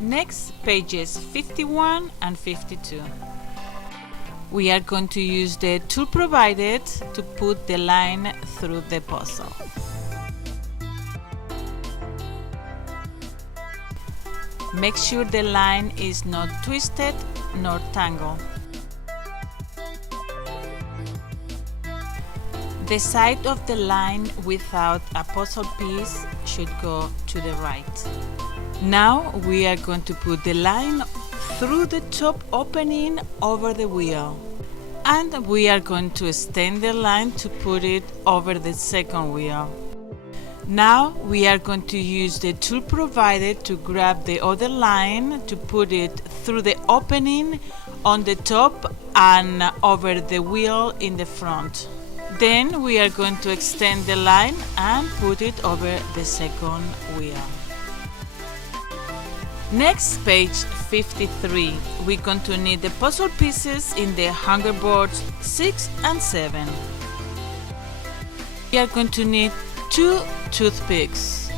Next, pages 51 and 52. We are going to use the tool provided to put the line through the puzzle. Make sure the line is not twisted nor tangled. The side of the line without a puzzle piece should go to the right. Now we are going to put the line through the top opening over the wheel. And we are going to extend the line to put it over the second wheel. Now we are going to use the tool provided to grab the other line to put it through the opening on the top and over the wheel in the front. Then we are going to extend the line and put it over the second wheel. Next, page 53. We're going to need the puzzle pieces in the hanger boards 6 and 7. We are going to need 2 toothpicks.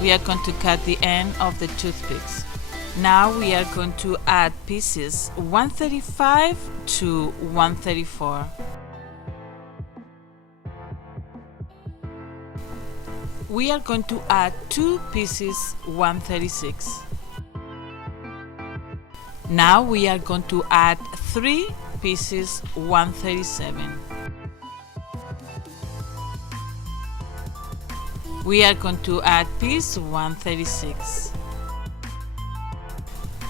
We are going to cut the end of the toothpicks. Now we are going to add pieces 135 to 134. We are going to add 2 pieces 136. Now we are going to add 3 pieces 137. We are going to add piece 136.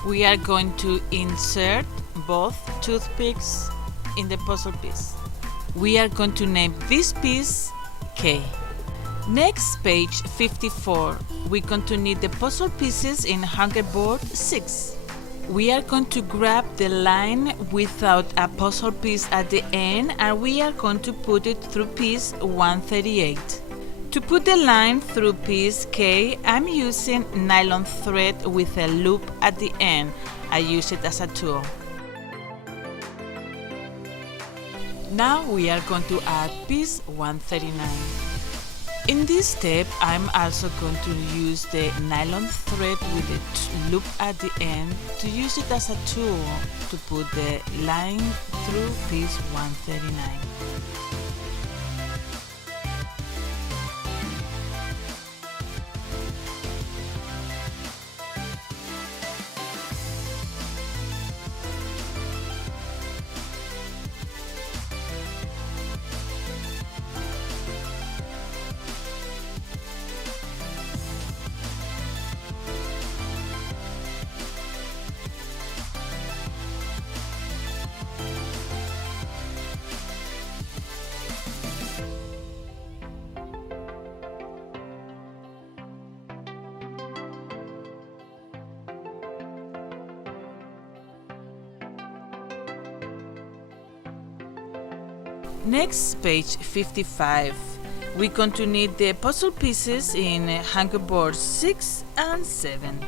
We are going to insert both toothpicks in the puzzle piece. We are going to name this piece K. Next, page 54. We're going to need the puzzle pieces in hanger board 6. We are going to grab the line without a puzzle piece at the end and we are going to put it through piece 138. To put the line through piece K, I'm using nylon thread with a loop at the end. I use it as a tool. Now we are going to add piece 139. In this step, I'm also going to use the nylon thread with the loop at the end to use it as a tool to put the line through piece 139. Next, page 55. We're going to need the puzzle pieces in hanger boards 6 and 7.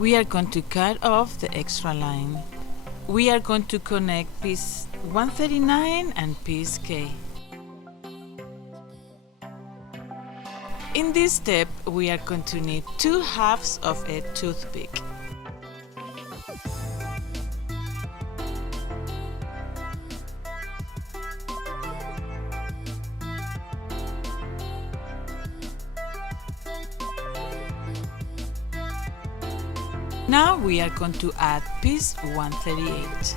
We are going to cut off the extra line. We are going to connect piece 139 and piece K. In this step, we are going to need 2 halves of a toothpick. Now we are going to add piece 138.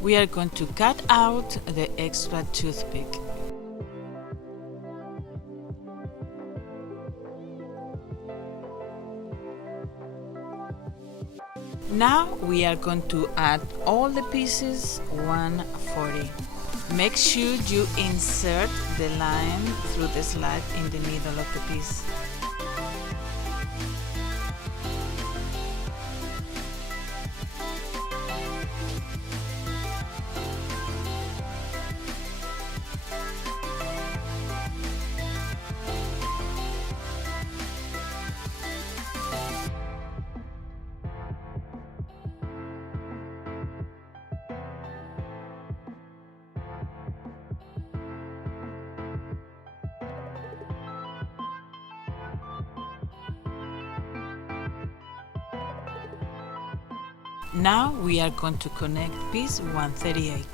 We are going to cut out the extra toothpick. Now we are going to add all the pieces 140. Make sure you insert the line through the slot in the middle of the piece. Now we are going to connect piece 138.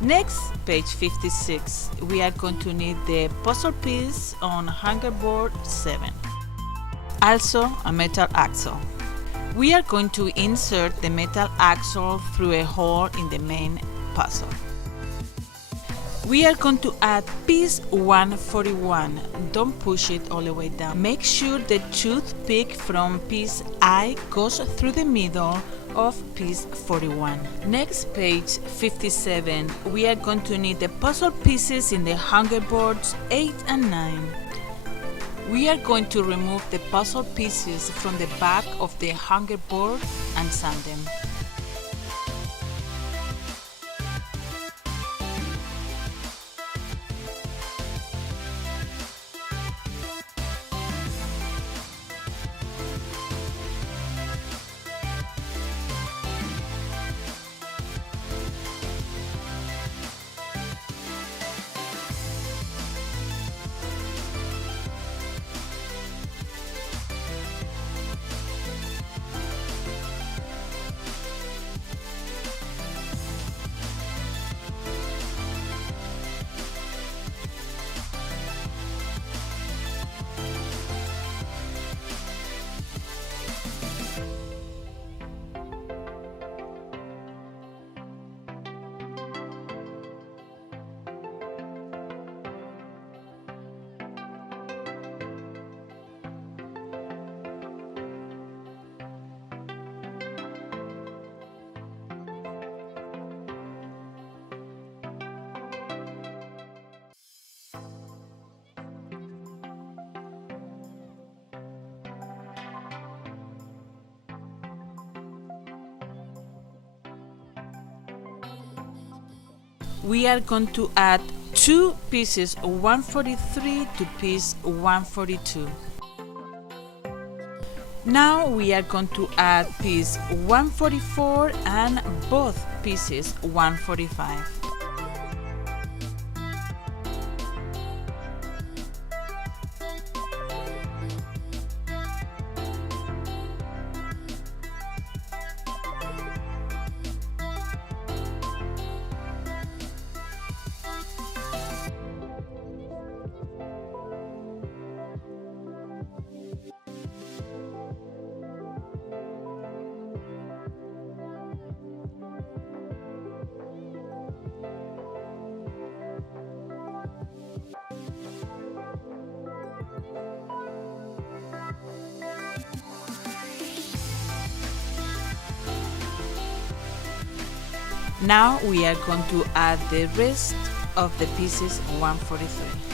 Next, page 56, we are going to need the puzzle piece on hanger board 7. Also a metal axle. We are going to insert the metal axle through a hole in the main puzzle. We are going to add piece 141. Don't push it all the way down. Make sure the toothpick from piece I goes through the middle of piece 41. Next, page 57, we are going to need the puzzle pieces in the hanger boards 8 and 9. We are going to remove the puzzle pieces from the back of the hanger board and sand them. We are going to add 2 pieces 143 to piece 142. Now we are going to add piece 144 and both pieces 145. Now we are going to add the rest of the pieces 143.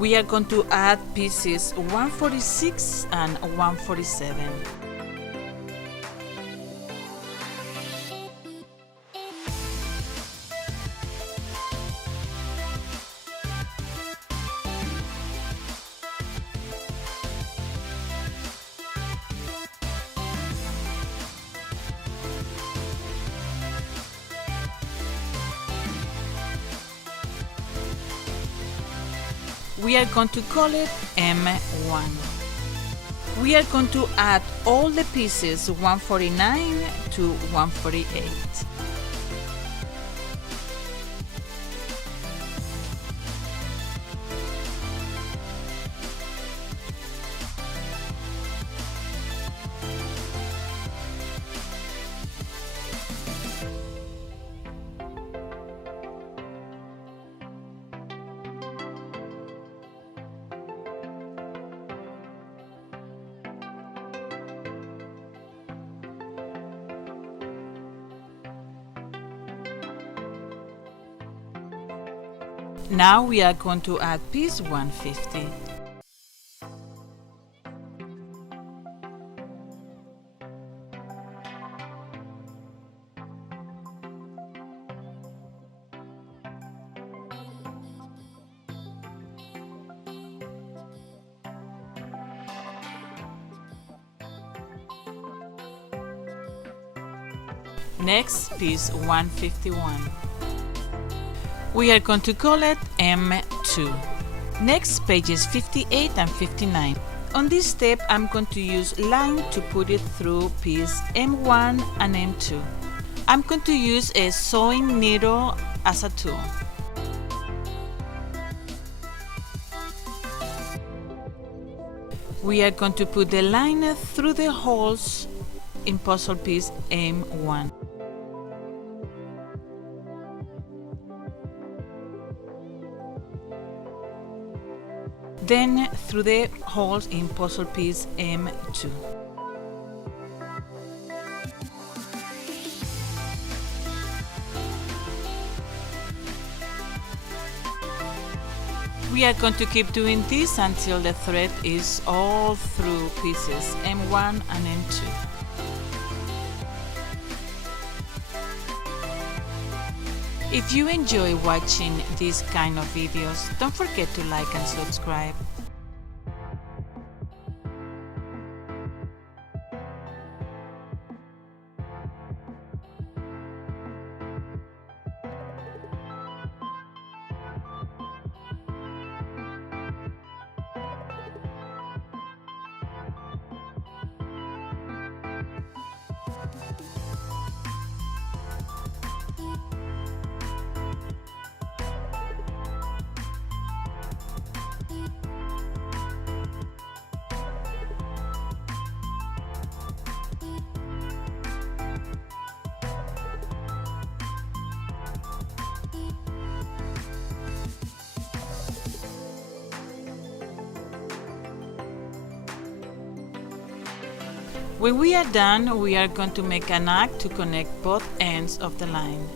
We are going to add pieces 146 and 147. We are going to call it M1. We are going to add all the pieces 149 to 148. Now we are going to add piece 150. Next, piece 151. We are going to call it M2. Next, pages 58 and 59. On this step, I'm going to use line to put it through piece M1 and M2. I'm going to use a sewing needle as a tool. We are going to put the line through the holes in puzzle piece M1. Then through the holes in puzzle piece M2. We are going to keep doing this until the thread is all through pieces M1 and M2. If you enjoy watching these kind of videos, don't forget to like and subscribe. When we are done, we are going to make an arc to connect both ends of the line.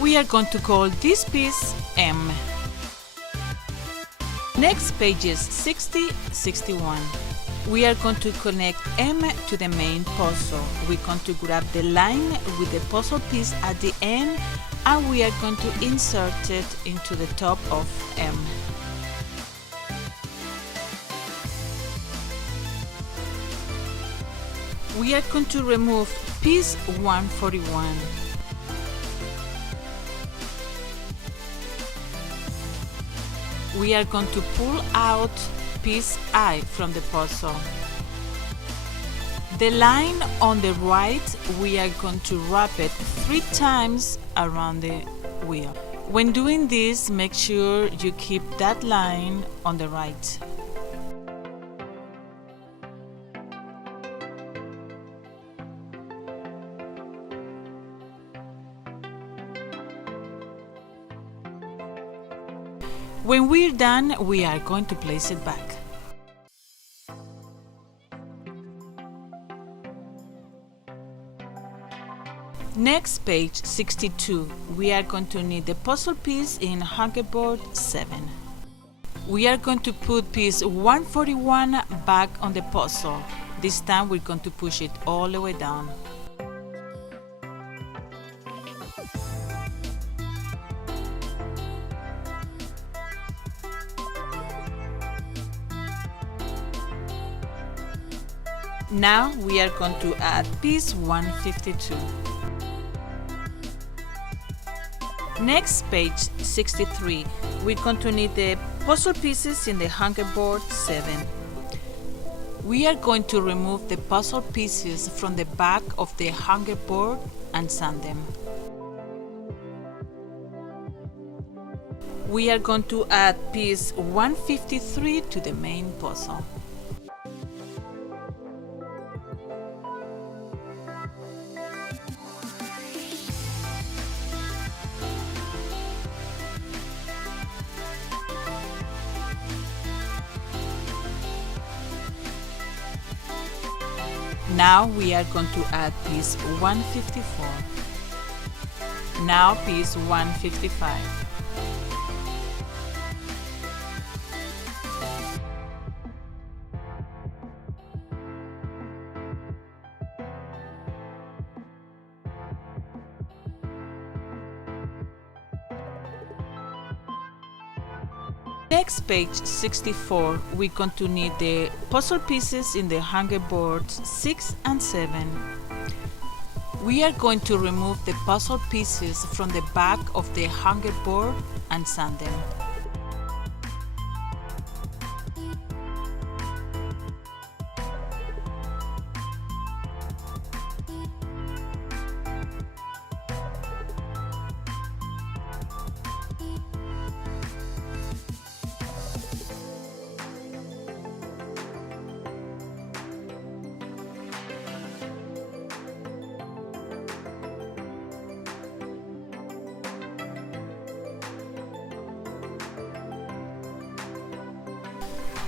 We are going to call this piece M. Next, pages 60-61. We are going to connect M to the main puzzle. We're going to grab the line with the puzzle piece at the end, and we are going to insert it into the top of M. We are going to remove piece 141. We are going to pull out piece I from the puzzle. The line on the right, we are going to wrap it 3 times around the wheel. When doing this, make sure you keep that line on the right. When we're done, we are going to place it back. Next, page 62, we are going to need the puzzle piece in hungerboard 7. We are going to put piece 141 back on the puzzle. This time we're going to push it all the way down. Now we are going to add piece 152. Next, page 63, we're going to need the puzzle pieces in the hungerboard 7. We are going to remove the puzzle pieces from the back of the hungerboard and sand them. We are going to add piece 153 to the main puzzle. Now we are going to add piece 154. Now piece 155. Next, page 64, we're going to need the puzzle pieces in the hungerboards 6 and 7. We are going to remove the puzzle pieces from the back of the hungerboard and sand them.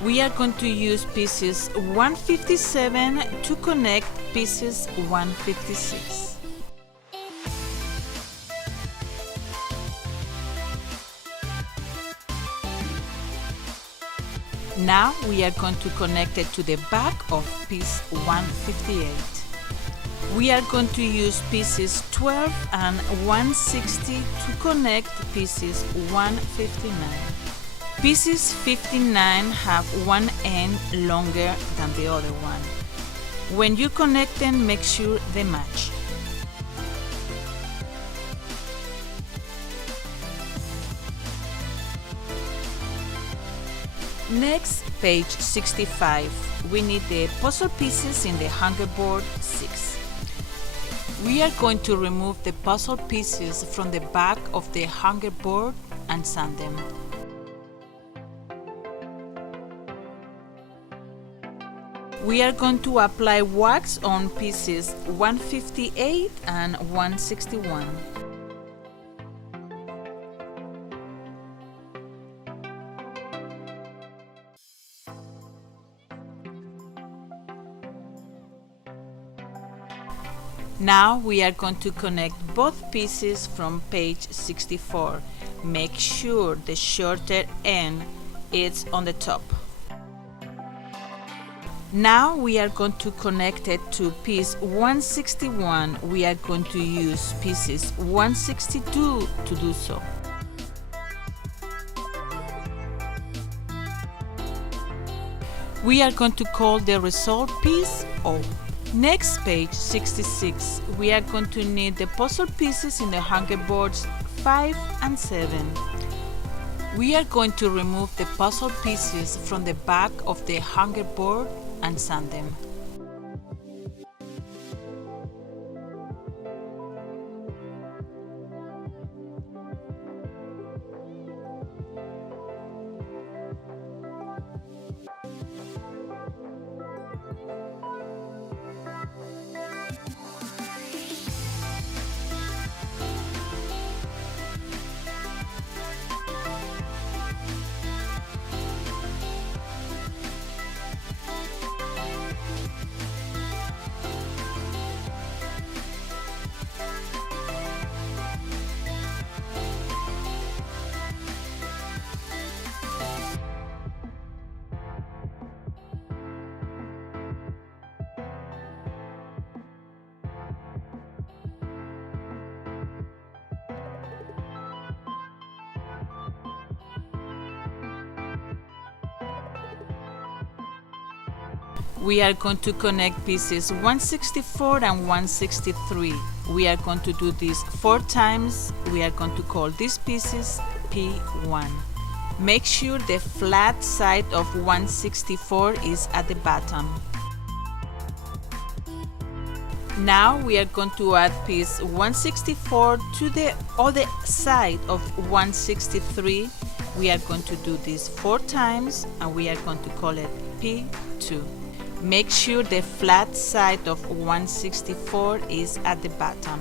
We are going to use pieces 157 to connect pieces 156. Now we are going to connect it to the back of piece 158. We are going to use pieces 12 and 160 to connect pieces 159. Pieces 59 have one end longer than the other one. When you connect them, make sure they match. Next, page 65, we need the puzzle pieces in the hungerboard 6. We are going to remove the puzzle pieces from the back of the hungerboard and sand them. We are going to apply wax on pieces 158 and 161. Now we are going to connect both pieces from page 64. Make sure the shorter end is on the top. Now we are going to connect it to piece 161. We are going to use pieces 162 to do so. We are going to call the result piece O. Next, page 66, we are going to need the puzzle pieces in the hungerboards 5 and 7. We are going to remove the puzzle pieces from the back of the hungerboard and sand them. We are going to connect pieces 164 and 163. We are going to do this 4 times. We are going to call these pieces P1. Make sure the flat side of 164 is at the bottom. Now we are going to add piece 164 to the other side of 163. We are going to do this 4 times and we are going to call it P2. Make sure the flat side of 164 is at the bottom.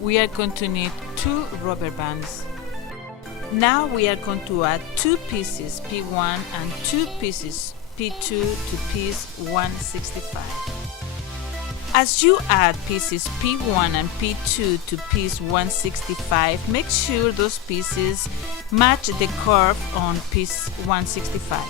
We are going to need 2 rubber bands. Now we are going to add 2 pieces P1 and 2 pieces P2 to piece 165. As you add pieces P1 and P2 to piece 165, make sure those pieces match the curve on piece 165.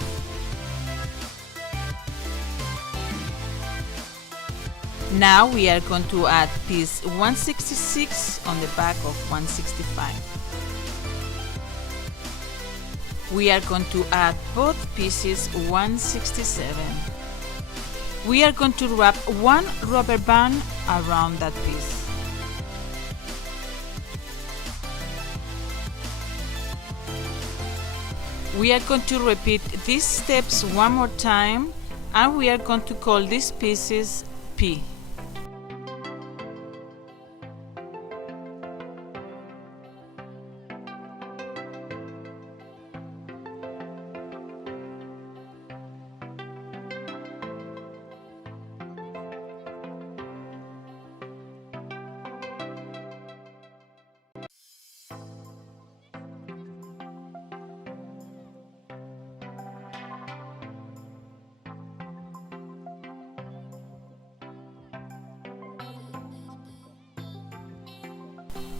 Now we are going to add piece 166 on the back of 165. We are going to add both pieces 167. We are going to wrap 1 rubber band around that piece. We are going to repeat these steps one more time and we are going to call these pieces P.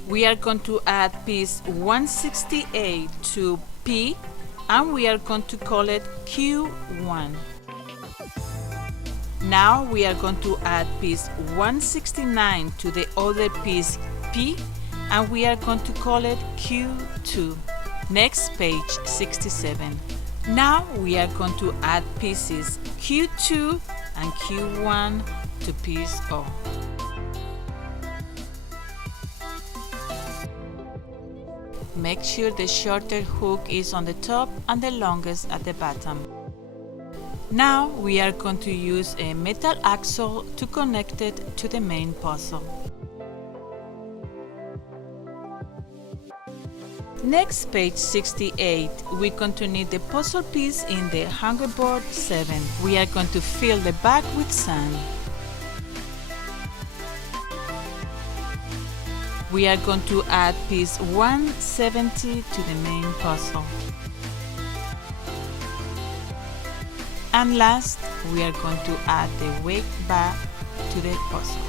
We are going to add piece 168 to P and we are going to call it Q1. Now we are going to add piece 169 to the other piece P and we are going to call it Q2. Next, page 67. Now we are going to add pieces Q2 and Q1 to piece O. Make sure the shorter hook is on the top and the longest at the bottom. Now we are going to use a metal axle to connect it to the main puzzle. Next, page 68, we're going to need the puzzle piece in the Hungerboard 7. We are going to fill the back with sand. We are going to add piece 170 to the main puzzle. And last, we are going to add the weight bar to the puzzle.